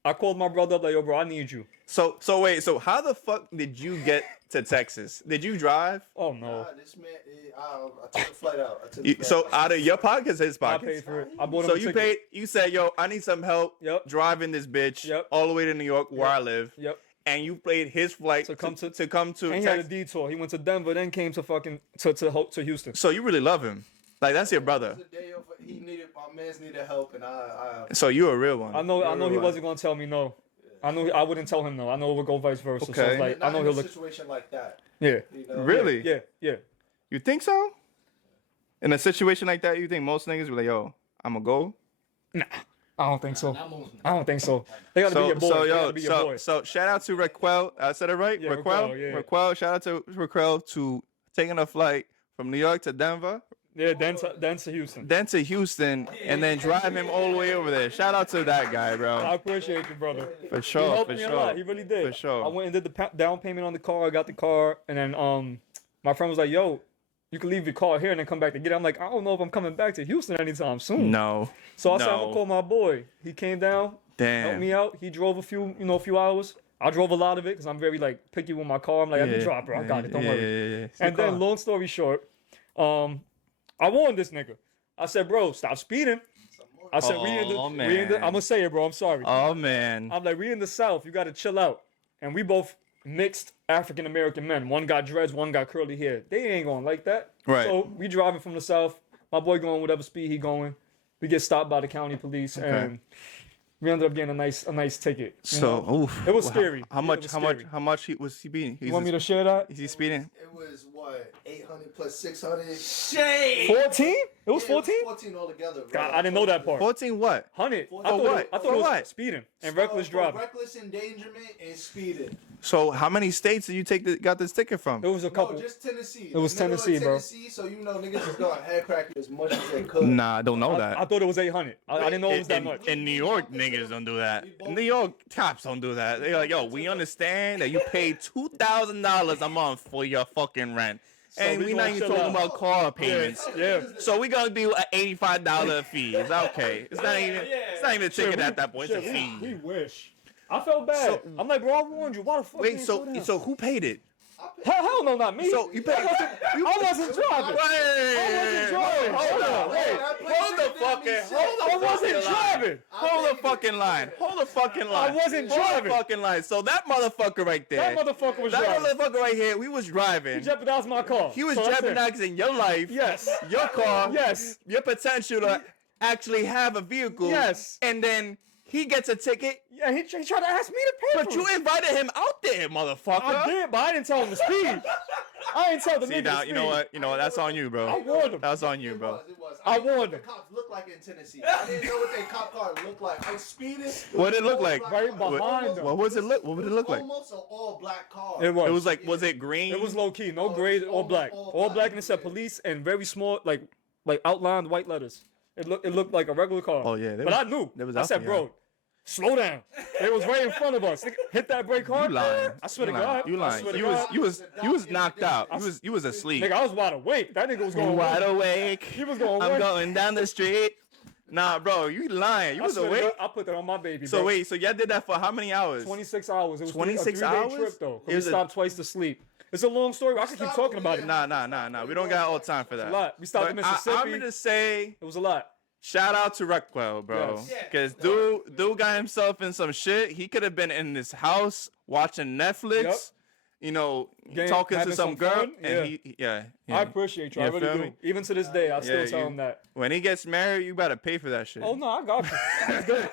I called my brother up like, yo, bro, I need you. So wait. So how the fuck did you get to Texas? Did you drive? Oh no. This man, I took the flight out. So out of your pockets, his I pockets. paid for it. I bought him So a you ticket. paid. You said, "Yo, I need some help Yep. driving this bitch Yep. all the way to New York, where I live." Yep. And you paid his flight To come to to And he had a Texas. detour. He went to Denver, then came to fucking to Houston. So you really love him. Like that's your brother. My man's needed help, and I So you a real one. I know You're a he real one. wasn't gonna tell me no. I know I wouldn't tell him no. I know it would go vice versa. So Okay. it's like I not know in he'll a look. situation like that. Yeah. You know? Really? Yeah. You think so? In a situation like that, you think most niggas be like, "Yo, I'm gonna go." Nah. I don't think so. I don't think so. They gotta be your boy. They gotta be your boy. So shout out to Raquel. I said it right. Yeah, Raquel. Raquel, yeah. Raquel. Shout out to Raquel to taking a flight from New York to Denver, Yeah, then to Houston. then to Houston, and then drive him all the way over there. Shout out to that guy, I bro. appreciate you, brother. For He sure. helped For me a lot. sure. He really did. For sure. I went and did the down payment on the car. I got the car, and then my friend was like, "Yo, you can leave your car here and then come back to get it." I'm like, "I don't know if I'm coming back to Houston anytime soon." No. So I said, "I'm No. gonna call my boy." He came down, helped me Damn. out. He drove a few hours. I drove a lot of it because I'm very like picky with my car. I'm like, "Let me drop, bro. I got it. Don't worry." Yeah. And then, long story short, I warned this nigga. I said, "Bro, stop speeding." I said, Oh, I'm man. gonna say it, bro. I'm sorry. Oh man. I'm like, we in the South. You gotta chill out. And we both mixed African American men. One got dreads, one got curly hair. They ain't going like that. Right. So we driving from the South. My boy going whatever speed he going. We get stopped by the county police, and we ended up getting a nice ticket. you know? So, oof. It was Well, scary. How Yeah, much? it was How much? scary. How much was he being? You want me to share that? Is he speeding? It was what 800 plus 600. 14? It was 14? 14 altogether. Bro. God, I didn't know that part. 14 what? 100. For I thought what? It, I thought For it was what? speeding and reckless driving. Reckless endangerment and speeding. So how many states did you got this ticket from? It was a couple. No, just Tennessee. It was The middle of Tennessee, bro. Tennessee, so you know niggas was going head crack you as much as they could. Nah, I don't know I that. thought it was 800. I didn't know it was that much. In New York, niggas don't do that. New York cops don't do that. They're like, yo, we understand that you paid $2,000 a month for your fucking rent. And we we gonna not even chill talking out. about car payments. Yeah. So we gonna do an $85 fee. It's okay. It's not even a ticket at that point. It's a Shit, we fee. wish. I felt bad. So- I'm like, bro, I warned you. Why the fuck? Wait, you slow so down? so who paid it? hell no, not me. So you paid? I wasn't driving. Wait, driving. hold Hold on, on, wait, hold the I wasn't driving. Hold the fucking line. Hold the fucking line. I wasn't Hold driving. the fucking line. So that motherfucker right there. That motherfucker was That driving. motherfucker right here. We was driving. He jeopardized my car. He was So that's it. jeopardizing your life. Yes. Your car. Yes. Your potential to actually have a vehicle. Yes. And then he gets a ticket, Yeah, he tried to ask me to pay but for you it. invited him out there, motherfucker. I did, but I didn't tell him to speed. I didn't tell the See nigga now, to you know speed. what? You know what? That's on you, I bro. warned him. That's on you, bro. It was. I didn't know warned what him. the cops look like in Tennessee. I didn't know what their cop car looked like. I was speeding. What did it look like? Right behind them. What was it look? What would it look like? Almost an all black car. It was. It was like, was it green? It was low key, no No, gray it was or black. all All black. black and it said police and very small, like outlined white letters. It looked like a regular car. Oh, yeah, they but was- I knew. they was I out said, there. bro, slow down. It was right in front of us. Hit that brake hard. You lying? I swear You to lying. God. You I lying? swear to You God. was knocked out. You was asleep. Nigga, I was wide awake. That nigga was going Wide awake. awake. He was going I'm awake. going down the street. Nah, bro, you lying. You I was swear to awake. God, I put that on my baby. So bro. wait, so y'all did that for how many hours? 26 hours. It was 26 a 3-day hours? trip though. It We was a- stopped twice to sleep. It's a long story. I could keep talking about it. Nah. We don't got all time for that. a lot. We stopped in Mississippi. I'm gonna say It was a lot. shout out to Raquel, bro. Yes. Cause dude got himself in some shit. He could have been in this house watching Netflix. Yep. talking to having some some girl, fun, and yeah. yeah. I appreciate you. I You really feel do. me? Even to this day, I still tell him that. When he gets married, you better pay for that shit. Oh no, I got you. It's good.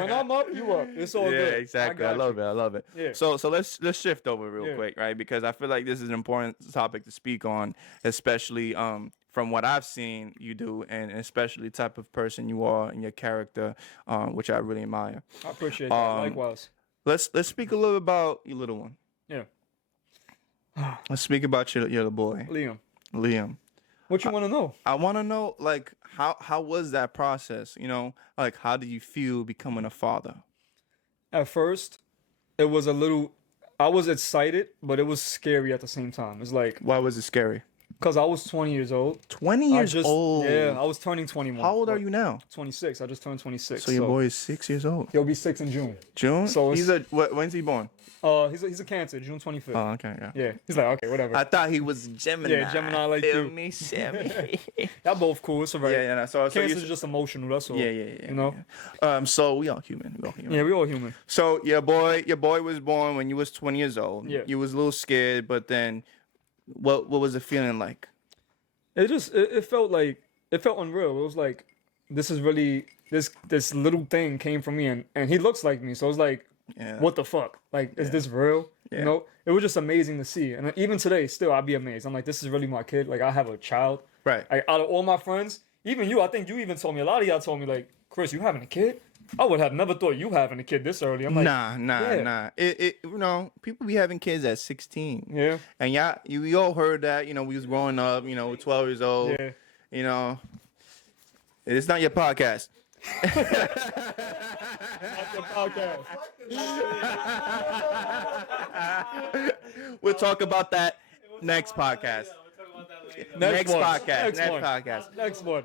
When I'm up, you up. It's all yeah, good. exactly. I got love you. it. I love it. Yeah. So let's shift over real Yeah. quick, right? Because I feel like this is an important topic to speak on, especially from what I've seen you do, and especially the type of person you are and your character, which I really admire. I appreciate that. Likewise. Let's speak a little about your little one. Yeah. Let's speak about your little boy, Liam. What you want to know? I want to know, like, how was that process? Like, how did you feel becoming a father? At first, it was a little. I was excited, but it was scary at the same time. It's like Why was it scary? because I was 20 years old. 20 years old. Yeah, I was turning 21. How old are you now? 26. I just turned 26. So your boy is 6 years old. He'll be 6 in June. June? So he's when's he born? He's a Cancer, June 25th. Oh, okay, yeah. Yeah, he's like, okay, whatever. I thought he was Gemini. Yeah, Gemini like Feel you. me, Sammy. Y'all both cool. It's alright. yeah. So Cancer's just emotional. That's all. yeah. You know? Yeah. So we all human. Yeah, we all human. So your boy was born when you was 20 years old. Yeah. You was a little scared, but then what was it feeling like? It felt like it felt unreal. It was like this is really this little thing came from me, and he looks like me. So it was like, Yeah. what the fuck? Like, is this real? Yeah. You know, it was just amazing to see. And even today, still, I'd be amazed. I'm like, this is really my kid. Like, I have a child. Right. Like, out of all my friends, even you, I think you even told me, a lot of y'all told me, like, Chris, you having a kid? I would have never thought you having a kid this early. I'm like, Nah. People be having kids at 16. Yeah. And we all heard that, we was growing up, 12 years old. Yeah. It's not your podcast. That's the podcast. We'll talk about that next podcast. Next one. podcast. Next one. podcast. Next one.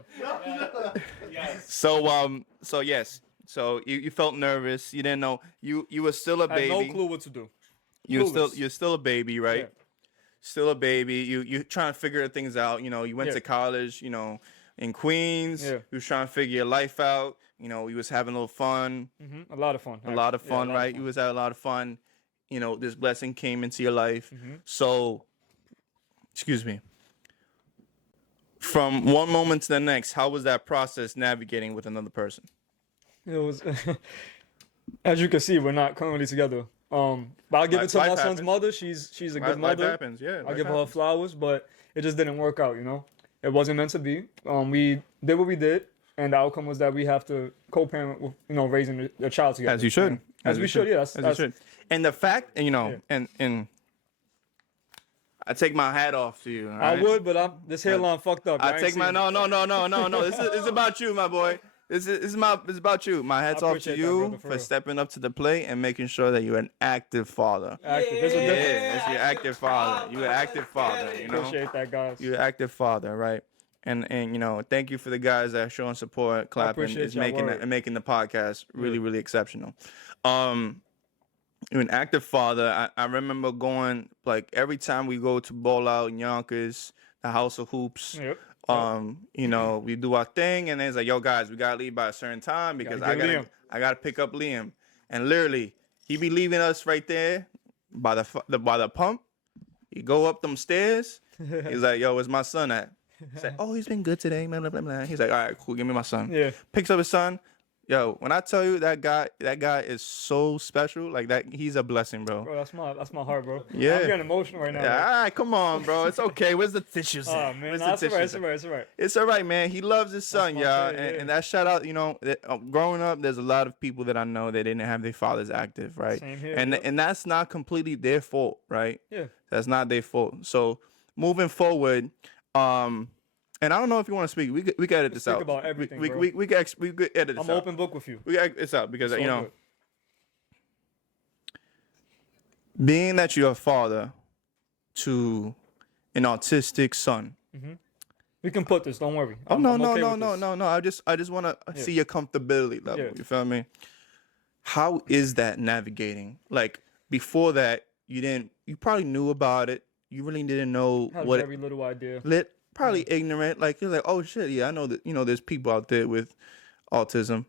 So yes. So you felt nervous. You didn't know. You were still a I had baby. no clue what to do. You're Clueless. still a baby, right? Yeah. Still a baby. You trying to figure things out. You went Yeah. to college. In Queens. Yeah. You was trying to figure your life out. You was having a little fun. A lot of fun. A lot of Yeah, fun, lot of right? fun. You was having a lot of fun. This blessing came into your life. So, excuse me. From one moment to the next, how was that process navigating with another person? It was, as you can see, we're not currently together. But I'll give it to Life my son's happens. mother. She's a good Life mother. happens, yeah. I'll life give her happens. flowers, but it just didn't work out. It wasn't meant to be. We did what we did, and the outcome was that we have to co-parent with raising the child together. As you should. As we should. Yeah. As you should. And the fact, and I take my hat off to you. all I right? would, but this hairline fucked up. I ain't take my seen it. no. This is about you, my boy. It's about you. My hat's off to appreciate that, you brother, for for real. stepping up to the plate and making sure that you're an active father. Active. There's a Yeah, difference. that's your active father. You're an active father. Appreciate that, guys. You're an active father, right? And thank you for the guys that are showing support, clapping, appreciate is y'all making work. making the podcast really exceptional. You're an active father. I remember going, like, every time we go to ball out in Yonkers, the House of Hoops. Yep. We do our thing, and then it's like, yo, guys, we gotta leave by a certain time because Gotta get Liam. I gotta pick up Liam. And literally, he be leaving us right there by the pump. He go up them stairs. He's like, yo, where's my son at? He's like, oh, he's been good today, blah, blah, blah, blah. He's like, all right, cool, give me my son. Yeah. Picks up his son. Yo, when I tell you that guy is so special, like that, he's a blessing, bro. Bro, that's my heart, bro. Yeah. I'm getting emotional right now. Yeah, all right, come on, bro. It's okay. Where's the tissues? Oh at? man, Where's nah, the it's alright. tissues It's at? alright. It's alright. It's all right, man. He loves his son, my y'all. kid, And, yeah. and that shout out, growing up, there's a lot of people that I know that didn't have their fathers active, right? Same here, And yep. and that's not completely their fault, right? Yeah. That's not their fault. So moving forward, and I don't know if you want to speak. We could edit this Speak out. about everything, we, bro. we could edit this I'm out. an open book with you. We got this out because It's all good. being that you're a father to an autistic son. We can put this. Don't worry. Oh I'm no, okay with this. I just want to see your comfortability level. Yeah. You feel me? How is that navigating? Like before that, you probably knew about it. You really didn't know Had what very little idea. probably ignorant. Like you're like, oh shit, yeah, I know that. There's people out there with autism.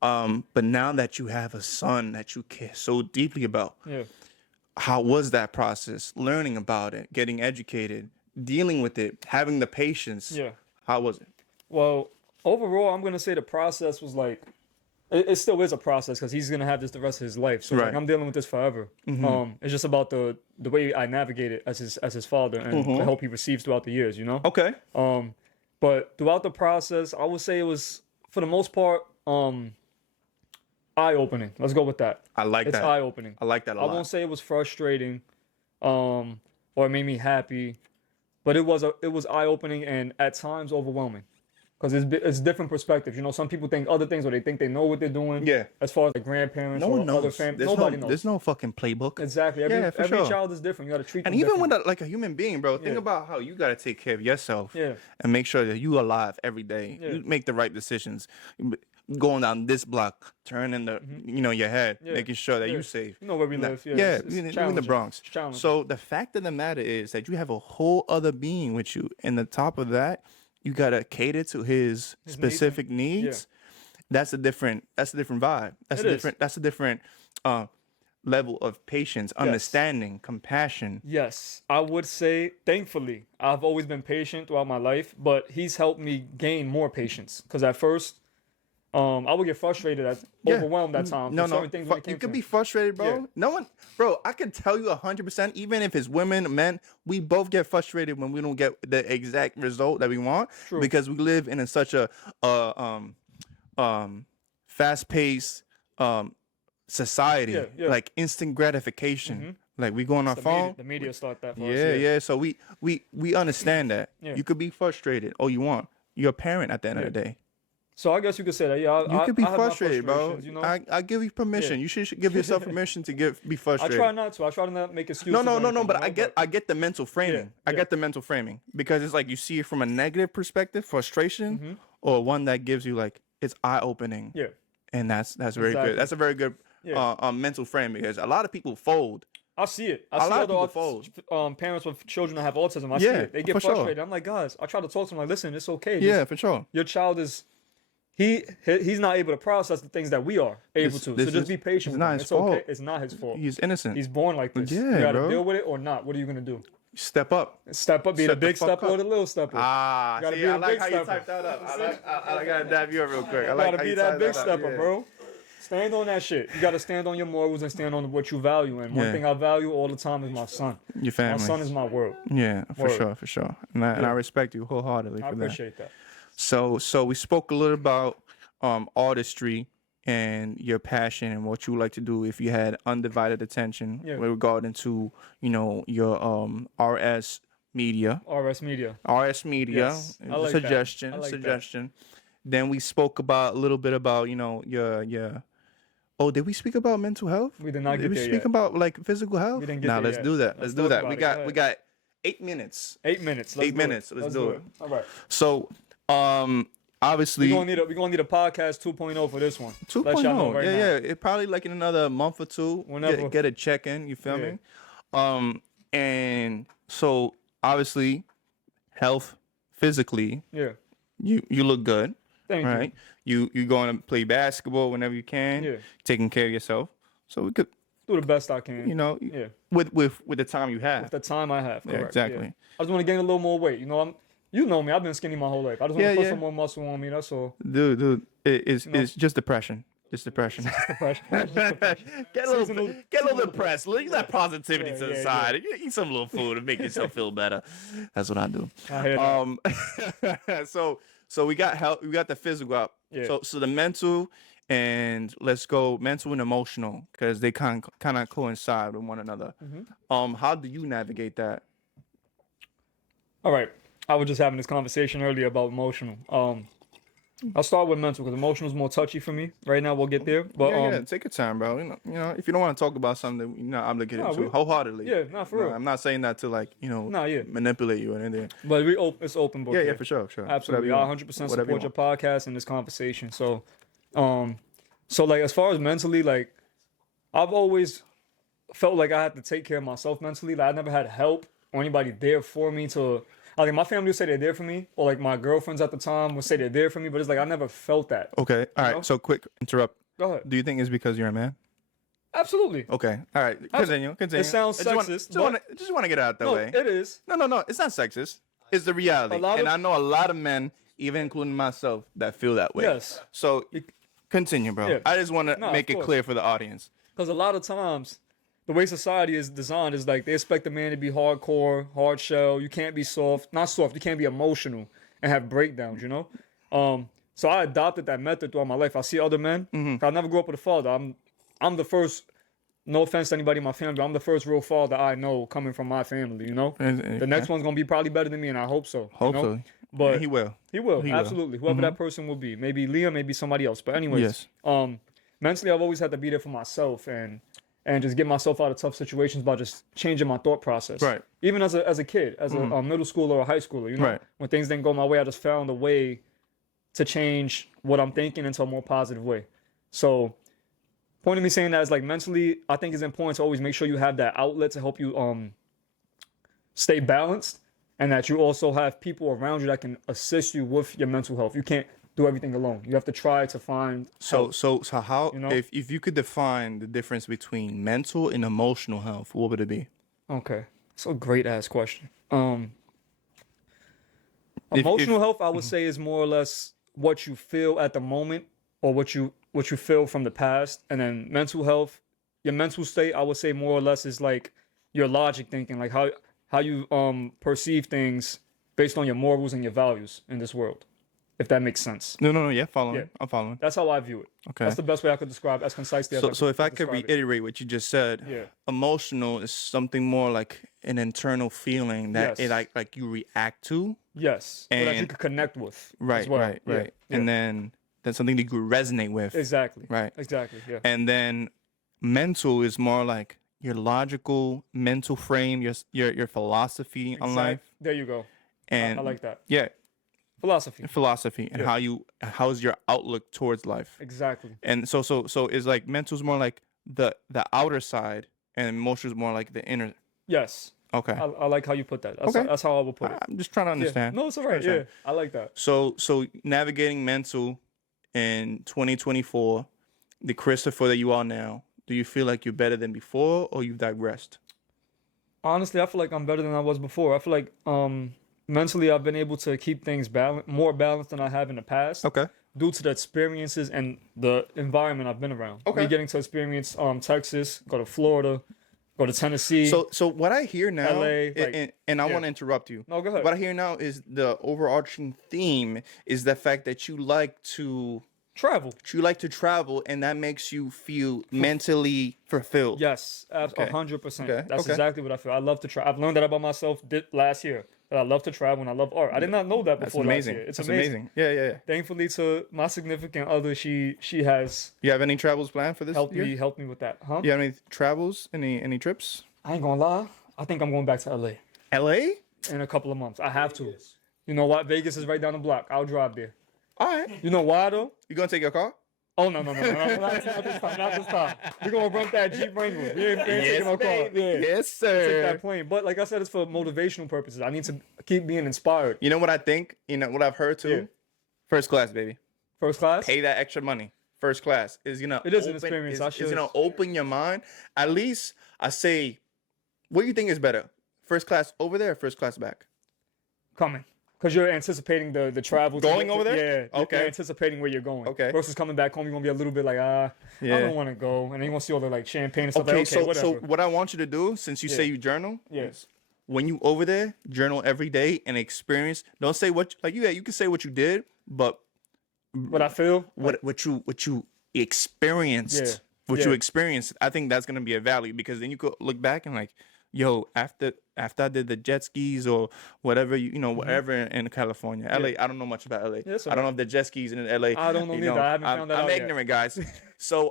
But now that you have a son that you care so deeply about, Yeah. how was that process? Learning about it, getting educated, dealing with it, having the patience. Yeah. How was it? Well, overall, I'm gonna say the process was like, it still is a process because he's gonna have this the rest of his life. So like, Right. I'm dealing with this forever. It's just about the way I navigate it as his father and the help he receives throughout the years. You know. Okay. But throughout the process, I would say it was for the most part eye opening. Let's go with that. I like It's that. eye opening. I like that a I lot. won't say it was frustrating, or it made me happy, but it was eye opening and at times overwhelming, because it's different perspectives. You know, some people think other things, or they think they know what they're doing. Yeah. As far as the grandparents No or one other knows. families, nobody knows. There's no fucking playbook. Exactly. Yeah, for every sure. child is different. You got to treat them And even different. with like a human being, bro, think Yeah. about how you gotta take care of yourself. Yeah. And make sure that you alive every day. Yeah. You make the right decisions. Going down this block, turning the your head, Yeah. making sure that Yeah. you're safe. You know where we live. Yeah. Yeah, it's you're in the challenging. Bronx. It's challenging. So the fact of the matter is that you have a whole other being with you, and the top of that, you gotta cater to his specific needs. That's a different vibe. That's It a is. different. That's a different level of patience, understanding, compassion. Yes, I would say, thankfully, I've always been patient throughout my life, but he's helped me gain more patience. Because at first, I would get frustrated, overwhelmed at times. No, with no. certain things when it came You could to be him. frustrated, bro. Yeah. No one, bro. I can tell you 100%. Even if it's women, men, we both get frustrated when we don't get the exact result that we want, True. because we live in such a fast-paced society, Yeah, yeah. like instant gratification. Like we go on our phone. The media start that for us. Yeah. So we understand that. Yeah. You could be frustrated all you want. You're a parent at the end of the day. So I guess you could say that. Yeah, You could be I have my frustrated, bro. frustrations, You know? I give you permission. Yeah. You should give yourself permission to be I frustrated. try not to. I try to not make excuses. No, or no, no, no. anything, But you know, I get the mental framing. I yeah. get the mental framing, because it's like you see it from a negative perspective, frustration, or one that gives you like it's eye opening. Yeah. And that's very Exactly. good. That's a very good mental frame, because a lot of people fold. I see it. I A see lot of other people parents with children that have autism. I see Yeah, it. They get for sure. frustrated. I'm like, guys, I try to talk to them. Like, listen, it's okay. Yeah, for sure. Your child is he's not able to process the things that we are able to. So this just is- be patient. it's with not him. his It's okay. fault. It's not his fault. He's innocent. He's born like this. Yeah, you gotta bro. deal with it or not. What are you gonna do? Step up. Step up, be the Step the big fuck stepper or up. the little stepper. Ah, Gotta see, be I the like big how you stepper. typed that up. I gotta dab you up real quick. I You like gotta how be you that typed big up, stepper, yeah. bro. Stand on that shit. You gotta stand on your morals and stand on what you value. And one Yeah. thing I value all the time is my son. Your family. My son is my world. Yeah, for Word. sure. And I respect you wholeheartedly I for that. appreciate that. So we spoke a little about artistry and your passion and what you like to do if you had undivided attention Yeah. with regard to your RS media. RS Media. RS media. Yes, I like that. Suggestion. I like that. Suggestion. Then we spoke about a little bit about, your Oh, did we speak about mental health? We did not Did get we there speak yet. about like physical health? We didn't get Nah, there let's yet. do that. Let's Let's do talk that. about We it. got Go we ahead. got 8 minutes. 8 minutes. Let's 8 do it. minutes. Let's do it. All right. So, obviously, We're gonna need a podcast 2.0 for this one. 2.0. Let y'all know right now. Yeah. It probably like in another month or two. Whenever. Get a check in. You feel Yeah. me? And so obviously, health physically, Yeah. you look good, Thank right? You going to play basketball whenever you can. Yeah. Taking care of yourself. So we could, Do the best I can. Yeah. with the time you have. The time I have. Correct. exactly. I just want to gain a little more weight. You know me. I've been skinny my whole life. I just want to put Yeah. some more muscle on me. That's all. Dude, it's just depression. Just depression. get a little depressed. Leave that positivity to the side. Eat some little food and make yourself feel better. That's what I do. I hear that. So we got health. We got the physical up. Yeah. So the mental, and let's go mental and emotional, because they kind of coincide with one another. Mm-hmm. How do you navigate that? All right. I was just having this conversation earlier about emotional. I'll start with mental because emotional is more touchy for me. Right now, we'll get there. But Yeah, take your time, bro. You know, if you don't want to talk about something, you're not obligated to wholeheartedly. Yeah, not for real. I'm not saying that to manipulate you or anything. But it's open book. Yeah, here. for sure. Absolutely. I 100% support your podcast and this conversation. So like as far as mentally, like I've always felt like I had to take care of myself mentally. Like I never had help or anybody there for me to. Like my family would say they're there for me, or like my girlfriends at the time would say they're there for me, but it's like I never felt that. Okay, all right. know? So quick interrupt. Go ahead. Do you think it's because you're a man? Absolutely. Okay. All right. Continue. It sounds sexist, Just want to get it out that No, way. it is. No. It's not sexist. It's the reality. And I know a lot of men, even including myself, that feel that way. Yes. So continue, bro. Yeah. I just want to No, make of it course. clear for the audience. Because a lot of times, the way society is designed is like they expect a man to be hardcore, hard shell. You can't be soft. Not soft. You can't be emotional and have breakdowns, you know? So I adopted that method throughout my life. I see other men. I never grew up with a father. I'm the first, no offense to anybody in my family, but I'm the first real father I know coming from my family, you know? The next one's going to be probably better than me, and I hope so. Hopefully. You know? But He will. He will, He will. absolutely. Whoever that person will be. Maybe Liam, maybe somebody else. But anyways, Yes. Mentally, I've always had to be there for myself and just get myself out of tough situations by just changing my thought process. Right. Even as a kid, as a middle schooler or a high schooler, you know, Right. when things didn't go my way, I just found a way to change what I'm thinking into a more positive way. So, point of me saying that is like mentally, I think it's important to always make sure you have that outlet to help you stay balanced, and that you also have people around you that can assist you with your mental health. You can't do everything alone. You have to try to find So help. how You know? if you could define the difference between mental and emotional health, what would it be? Okay, it's a great ass question. If- Emotional health, I would say, is more or less what you feel at the moment, or what you feel from the past, and then mental health, your mental state, I would say more or less is like your logic thinking, like how you perceive things based on your morals and your values in this world, if that makes sense. No, yeah, following. Yeah. I'm following. That's how I view it. Okay. That's the best way I could describe as concisely as So if I could describe it. reiterate what you just said, Yeah. emotional is something more like an internal feeling that Yes. it like you react to. Yes, so that you And- could connect with. Right, as well. right, Yeah, right. yeah. And then that's something that you could resonate with. Exactly. Right. Exactly. Yeah. And then mental is more like your logical mental frame, your philosophy on life. There you go. And I like that. yeah, Philosophy. philosophy and how's your outlook towards life. Exactly. And so is like mental's more like the outer side and emotional's more like the inner. Yes. Okay. I like how you put that. That's, Okay. that's how I would put it. I'm just trying to Yeah. understand. No, it's all right. Yeah. Understand. I like that. So navigating mental in 2024, the Kristopher that you are now, do you feel like you're better than before, or you've digressed? Honestly, I feel like I'm better than I was before. I feel like mentally I've been able to keep things more balanced than I have in the past. Okay. Due to the experiences and the environment I've been around. Okay. Me getting to experience Texas, go to Florida, go to Tennessee. So what I hear now, LA, like- and I yeah. want to interrupt you. No, go ahead. What I hear now is the overarching theme is the fact that you like to travel. and that makes you feel mentally fulfilled. Yes, 100%. Okay, That's okay. exactly what I feel. I love to travel. I've learned that about myself last year. That I love to travel and I love art. I did not know that That's before amazing. last year. It's That's amazing. Yeah. Thankfully to my significant other, she has You have any travels planned for this helped year? me with that. Huh? You have any travels? Any trips? I ain't gonna lie. I think I'm going back to LA LA? in a couple of months. I have to. You know what? Vegas is right down the block. I'll drive there. All right. You know why though? You gonna take your car? Oh no, not this time. We're gonna rent that Jeep Wrangler. We ain't taking no car. Yeah. Yes, Take sir. that plane. But like I said, it's for motivational purposes. I need to keep being inspired. You know what I think? You know what I've heard too? Yeah. First class, baby. First class? Pay that extra money. First class is gonna. It is an experience. I It's should. gonna open your mind. At least I say, what do you think is better? First class over there, or first class back? Coming. Because you're anticipating the travel. to Going get over to- there? Yeah. Okay. You're anticipating where you're going. Okay. Versus coming back home, you're gonna be a little bit like, I Yeah. don't want to go. And then you want to see all the like champagne and stuff. Okay, Like, okay, so whatever. what I want you to do, since you say Yeah. you journal, Yeah. is when you over there, journal every day and experience. Don't say what like you can say what you did, but What I feel. what you experienced, Yeah. what Yeah. you experienced. I think that's gonna be a value because then you could look back and like, yo, after I did the jet skis or whatever, whatever in California, LA. I don't know much about LA. Yeah, it's I don't know if the jet skis in LA. I don't know neither. I haven't found that I'm out yet. ignorant, guys. So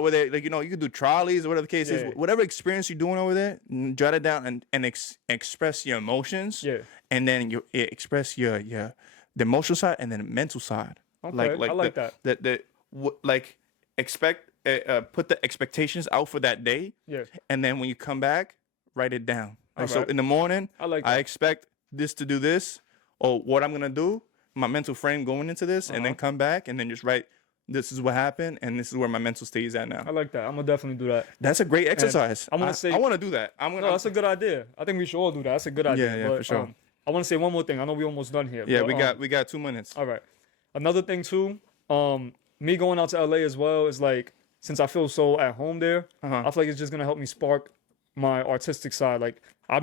where they like you could do trolleys or whatever the case Yeah. is. Whatever experience you're doing over there, jot it down and express your emotions. Yeah. And then you express your the emotional side and then the mental side. Okay, I like that. Expect put the expectations out for that day. Yeah. And then when you come back, write it down. Like, so Alright. in the morning, I like I that. expect this to do this, or what I'm gonna do, my mental frame going into this, and then come back and then just write this is what happened, and this is where my mental state is at now. I like that. I'm gonna definitely do that. That's a great exercise. I want to say, I want to do that. no, that's a good idea. I think we should all do that. That's a good idea. Yeah, but, for sure. I want to say one more thing. I know we're almost done here. Yeah, but, we got 2 minutes. All right. Another thing too. Me going out to LA as well is like, since I feel so at home there, I feel like it's just gonna help me spark my artistic side. Like I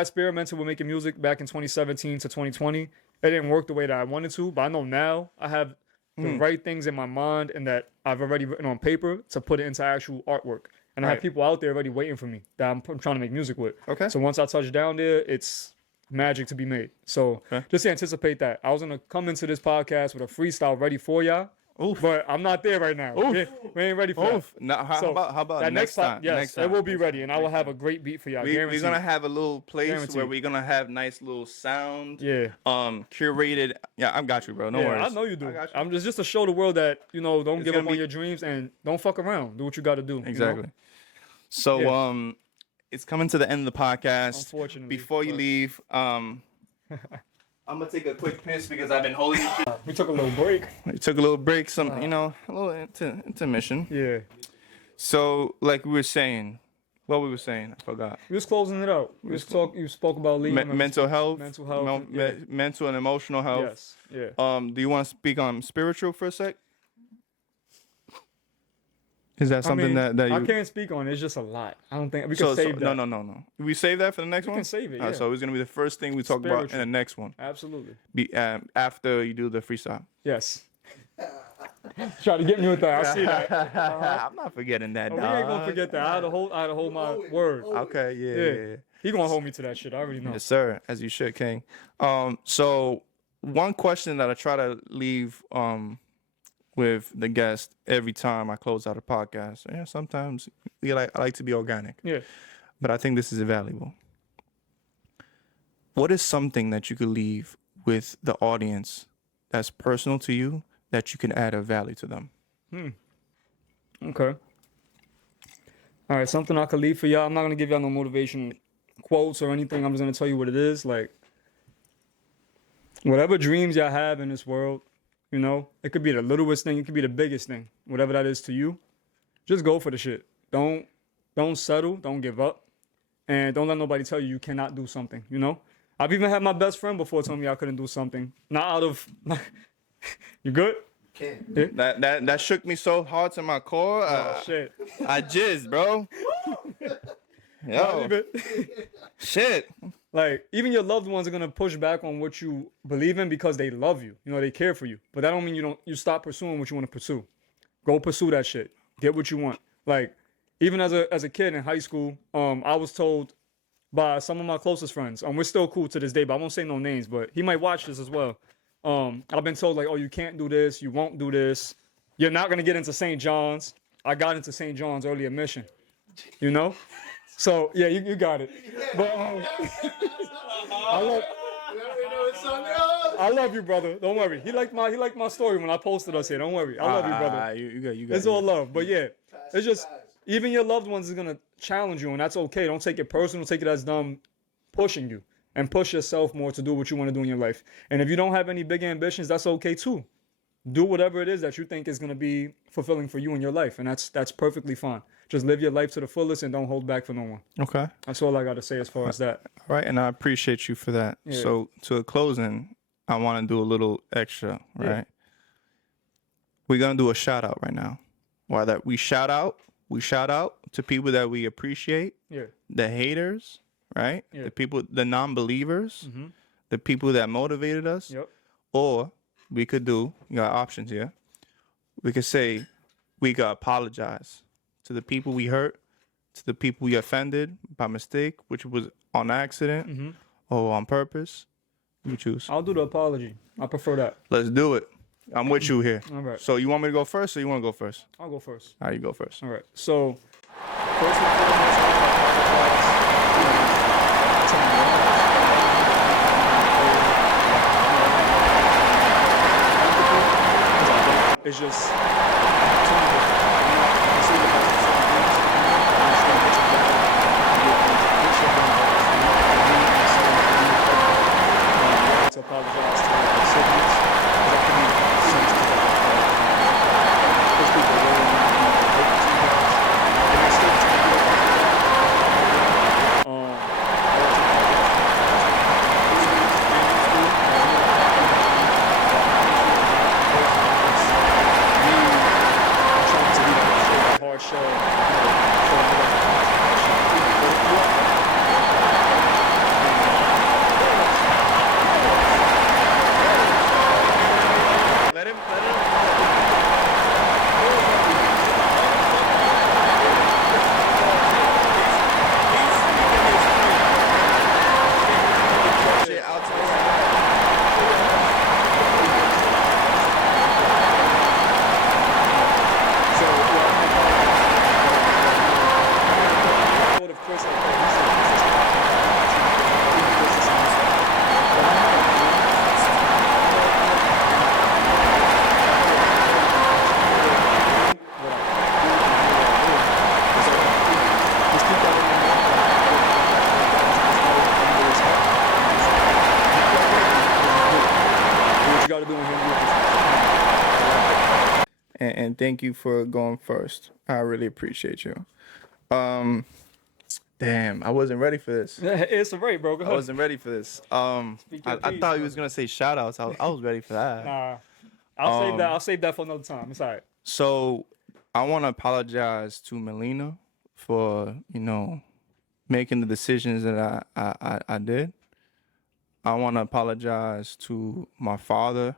experimented with making music back in 2017 to 2020. It didn't work the way that I wanted to, but I know now I have the right things in my mind and that I've already written on paper to put it into actual artwork. And I have people out there already waiting for me that I'm trying to make music with. Okay. So once I touch down there, it's magic to be made. So just anticipate that. I was gonna come into this podcast with a freestyle ready for y'all. Oof. But I'm not there right now. We ain't ready for that. Now, how about that next time? Yes, next time. it will be ready, and I will have a great beat for y'all. We're gonna have a little place Guaranteed. where we're gonna have nice little sound. Yeah. Curated. Yeah, I got you, bro. No worries. I know you do. I got you. I'm just to show the world that don't give up gonna on be- your dreams and don't fuck around. Do what you got to do. Exactly. So it's coming to the end of the podcast. Unfortunately, Before you but- leave, I'm gonna take a quick piss because I've been holding. We took a little break. We took a little break, a little intermission. Yeah. So, like we were saying, what we were saying, I forgot. We was closing it out. You spoke about leaving. Mental health, Mental health, yeah. mental and emotional health. Yes. Yeah. Do you want to speak on spiritual for a sec? Is that something that you? I can't speak on it. It's just a lot. I don't think we can save that. No. We save that for the next one. can save it, Alright, yeah. so it's gonna be the first thing we talk about in Spiritual. the next one. Absolutely. After you do the freestyle. Yes. Try to get me with that. I see that. I'm not forgetting that. We ain't gonna forget that. I had to hold my word. Okay, yeah. He gonna hold me to that shit. I already know. Yes, sir. As you should, King. So one question that I try to leave with the guest every time I close out a podcast. Yeah, sometimes I like to be organic. Yeah. But I think this is valuable. What is something that you could leave with the audience that's personal to you that you can add a value to them? Okay. All right. Something I could leave for y'all. I'm not gonna give y'all no motivation quotes or anything. I'm just gonna tell you what it is. Like, whatever dreams y'all have in this world, it could be the littlest thing, it could be the biggest thing, whatever that is to you. Just go for the shit. Don't settle. Don't give up, and don't let nobody tell you cannot do something. I've even had my best friend before tell me I couldn't do something. Not out of. You good? Can't. That shook me so hard to my core. Shit. I jizzed, bro. Yo, shit. Like, even your loved ones are gonna push back on what you believe in because they love you. They care for you. But that don't mean you stop pursuing what you want to pursue. Go pursue that shit. Get what you want. Like, even as a kid in high school, I was told by some of my closest friends, we're still cool to this day, but I won't say no names, but he might watch this as well. I've been told, like, oh, you can't do this, you won't do this, you're not gonna get into St. John's. I got into St. John's early admission. So yeah, you got it. But I love you, brother. Don't worry. He liked my story when I posted us here. Don't worry. I love you, brother. You got. It's all love. But yeah, it's just even your loved ones is gonna challenge you, and that's okay. Don't take it personal. Take it as them pushing you, and push yourself more to do what you want to do in your life. And if you don't have any big ambitions, that's okay too. Do whatever it is that you think is gonna be fulfilling for you in your life, and that's perfectly fine. Just live your life to the fullest and don't hold back for no one. Okay. That's all I got to say as far as that. All right, and I appreciate you for that. Yeah. So to a closing, I want to do a little extra, right? Yeah. We're gonna do a shout out right now. While that we shout out to people that we appreciate, Yeah. the haters, right? Yeah. The people, the non-believers, the people that motivated us. Yep. Or we could do, you got options here. We could say we could apologize to the people we hurt, to the people we offended by mistake, which was on accident or on purpose. You choose. I'll do the apology. I prefer that. Let's do it. I'm with you here. All right. So you want me to go first or you want to go first? I'll go first. All right, you go first. All right. So, first and foremost, it's just to apologize to the recipients because I think and thank you for going first. I really appreciate you. Damn, I wasn't ready for this. It's a break, bro. Go I ahead. wasn't ready for this. Speak your I piece, thought he brother. was gonna say shout outs. I was ready for that. Nah, I'll save that. I'll save that for another time. It's all right. So I want to apologize to Melina for, making the decisions that I did. I want to apologize to my father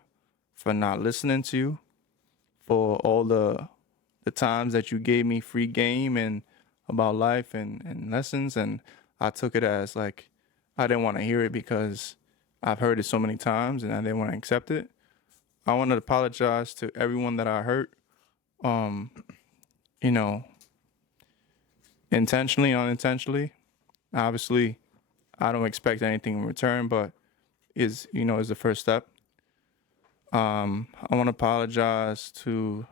for not listening to you, for all the times that you gave me free game and about life and lessons, and I took it as like I didn't want to hear it because I've heard it so many times and I didn't want to accept it. I want to apologize to everyone that I hurt, intentionally, unintentionally. Obviously, I don't expect anything in return, but is the first step. I want to apologize to,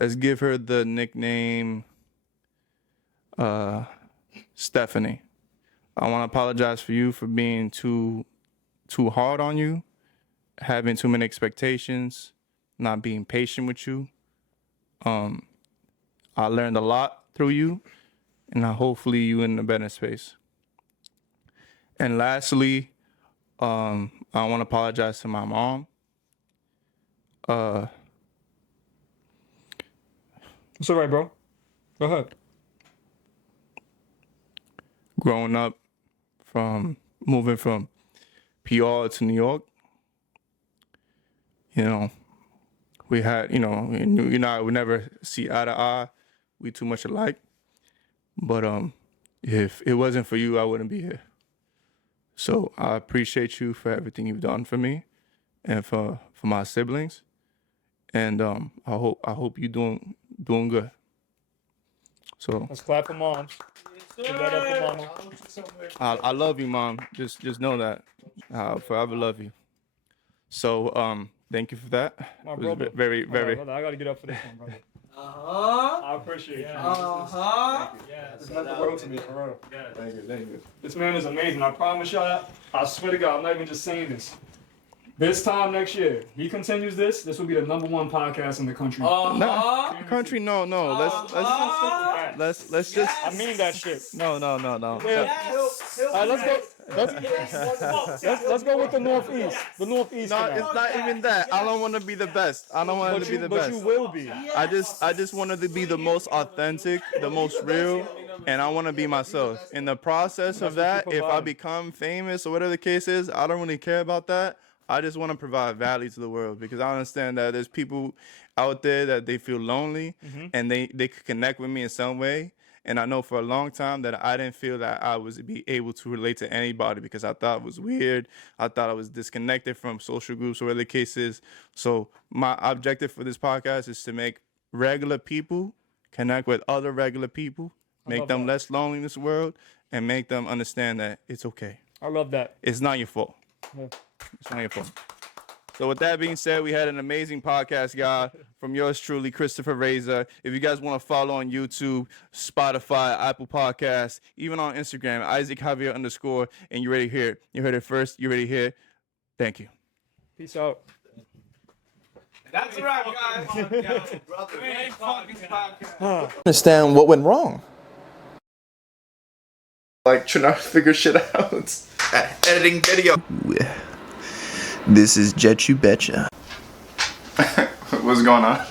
let's give her the nickname Stephanie. I want to apologize for you for being too hard on you, having too many expectations, not being patient with you. I learned a lot through you, and hopefully you in a better space. And lastly, I want to apologize to my mom. It's all right, bro. Go ahead. Growing up, moving from PR to New York, we had, I would never see eye to eye. We too much alike. But if it wasn't for you, I wouldn't be here. So I appreciate you for everything you've done for me and for my siblings. And I hope you're doing good. So Let's clap for moms. Give that up for mama. I love you, Mom. Just know that. I'll forever love you. So thank you for that. My It was brother. very, Hold on, very. brother. I gotta get up for this one, brother. I appreciate you. This meant the world to me, for real. Thank you. This man is amazing. I promise y'all. I swear to God, I'm not even just saying this. This time next year, he continues this. This will be the #1 podcast in the country. No, country, no. Let's just. I mean that shit. No. Yeah. All right, let's go. Let's go with the Northeast. The Northeast. No, for now. it's not even that. I don't want to be the best. I don't want to be the But best. you will be. I just wanted to be the most authentic, the most real, and I want to be myself. In the process of that, if I become famous or whatever the case is, I don't really care about that. I just want to provide value to the world because I understand that there's people out there that they feel lonely and they could connect with me in some way. And I know for a long time that I didn't feel that I was be able to relate to anybody because I thought it was weird. I thought I was disconnected from social groups or whatever the case is. So my objective for this podcast is to make regular people connect with other regular people, make them less lonely in this world, and make them understand that it's okay. I love that. It's not your fault. Yeah. It's not your fault. So with that being said, we had an amazing podcast, guy, from yours truly, Kristopher Razor. If you guys want to follow on YouTube, Spotify, Apple Podcasts, even on Instagram, Isaac Javier _ and you already hear it. You heard it first. You already hear it. Thank you. Peace out. That's right, guys. Understand what went wrong. Like trying to figure shit out. Editing video. This is Jet You Betcha. What's going on?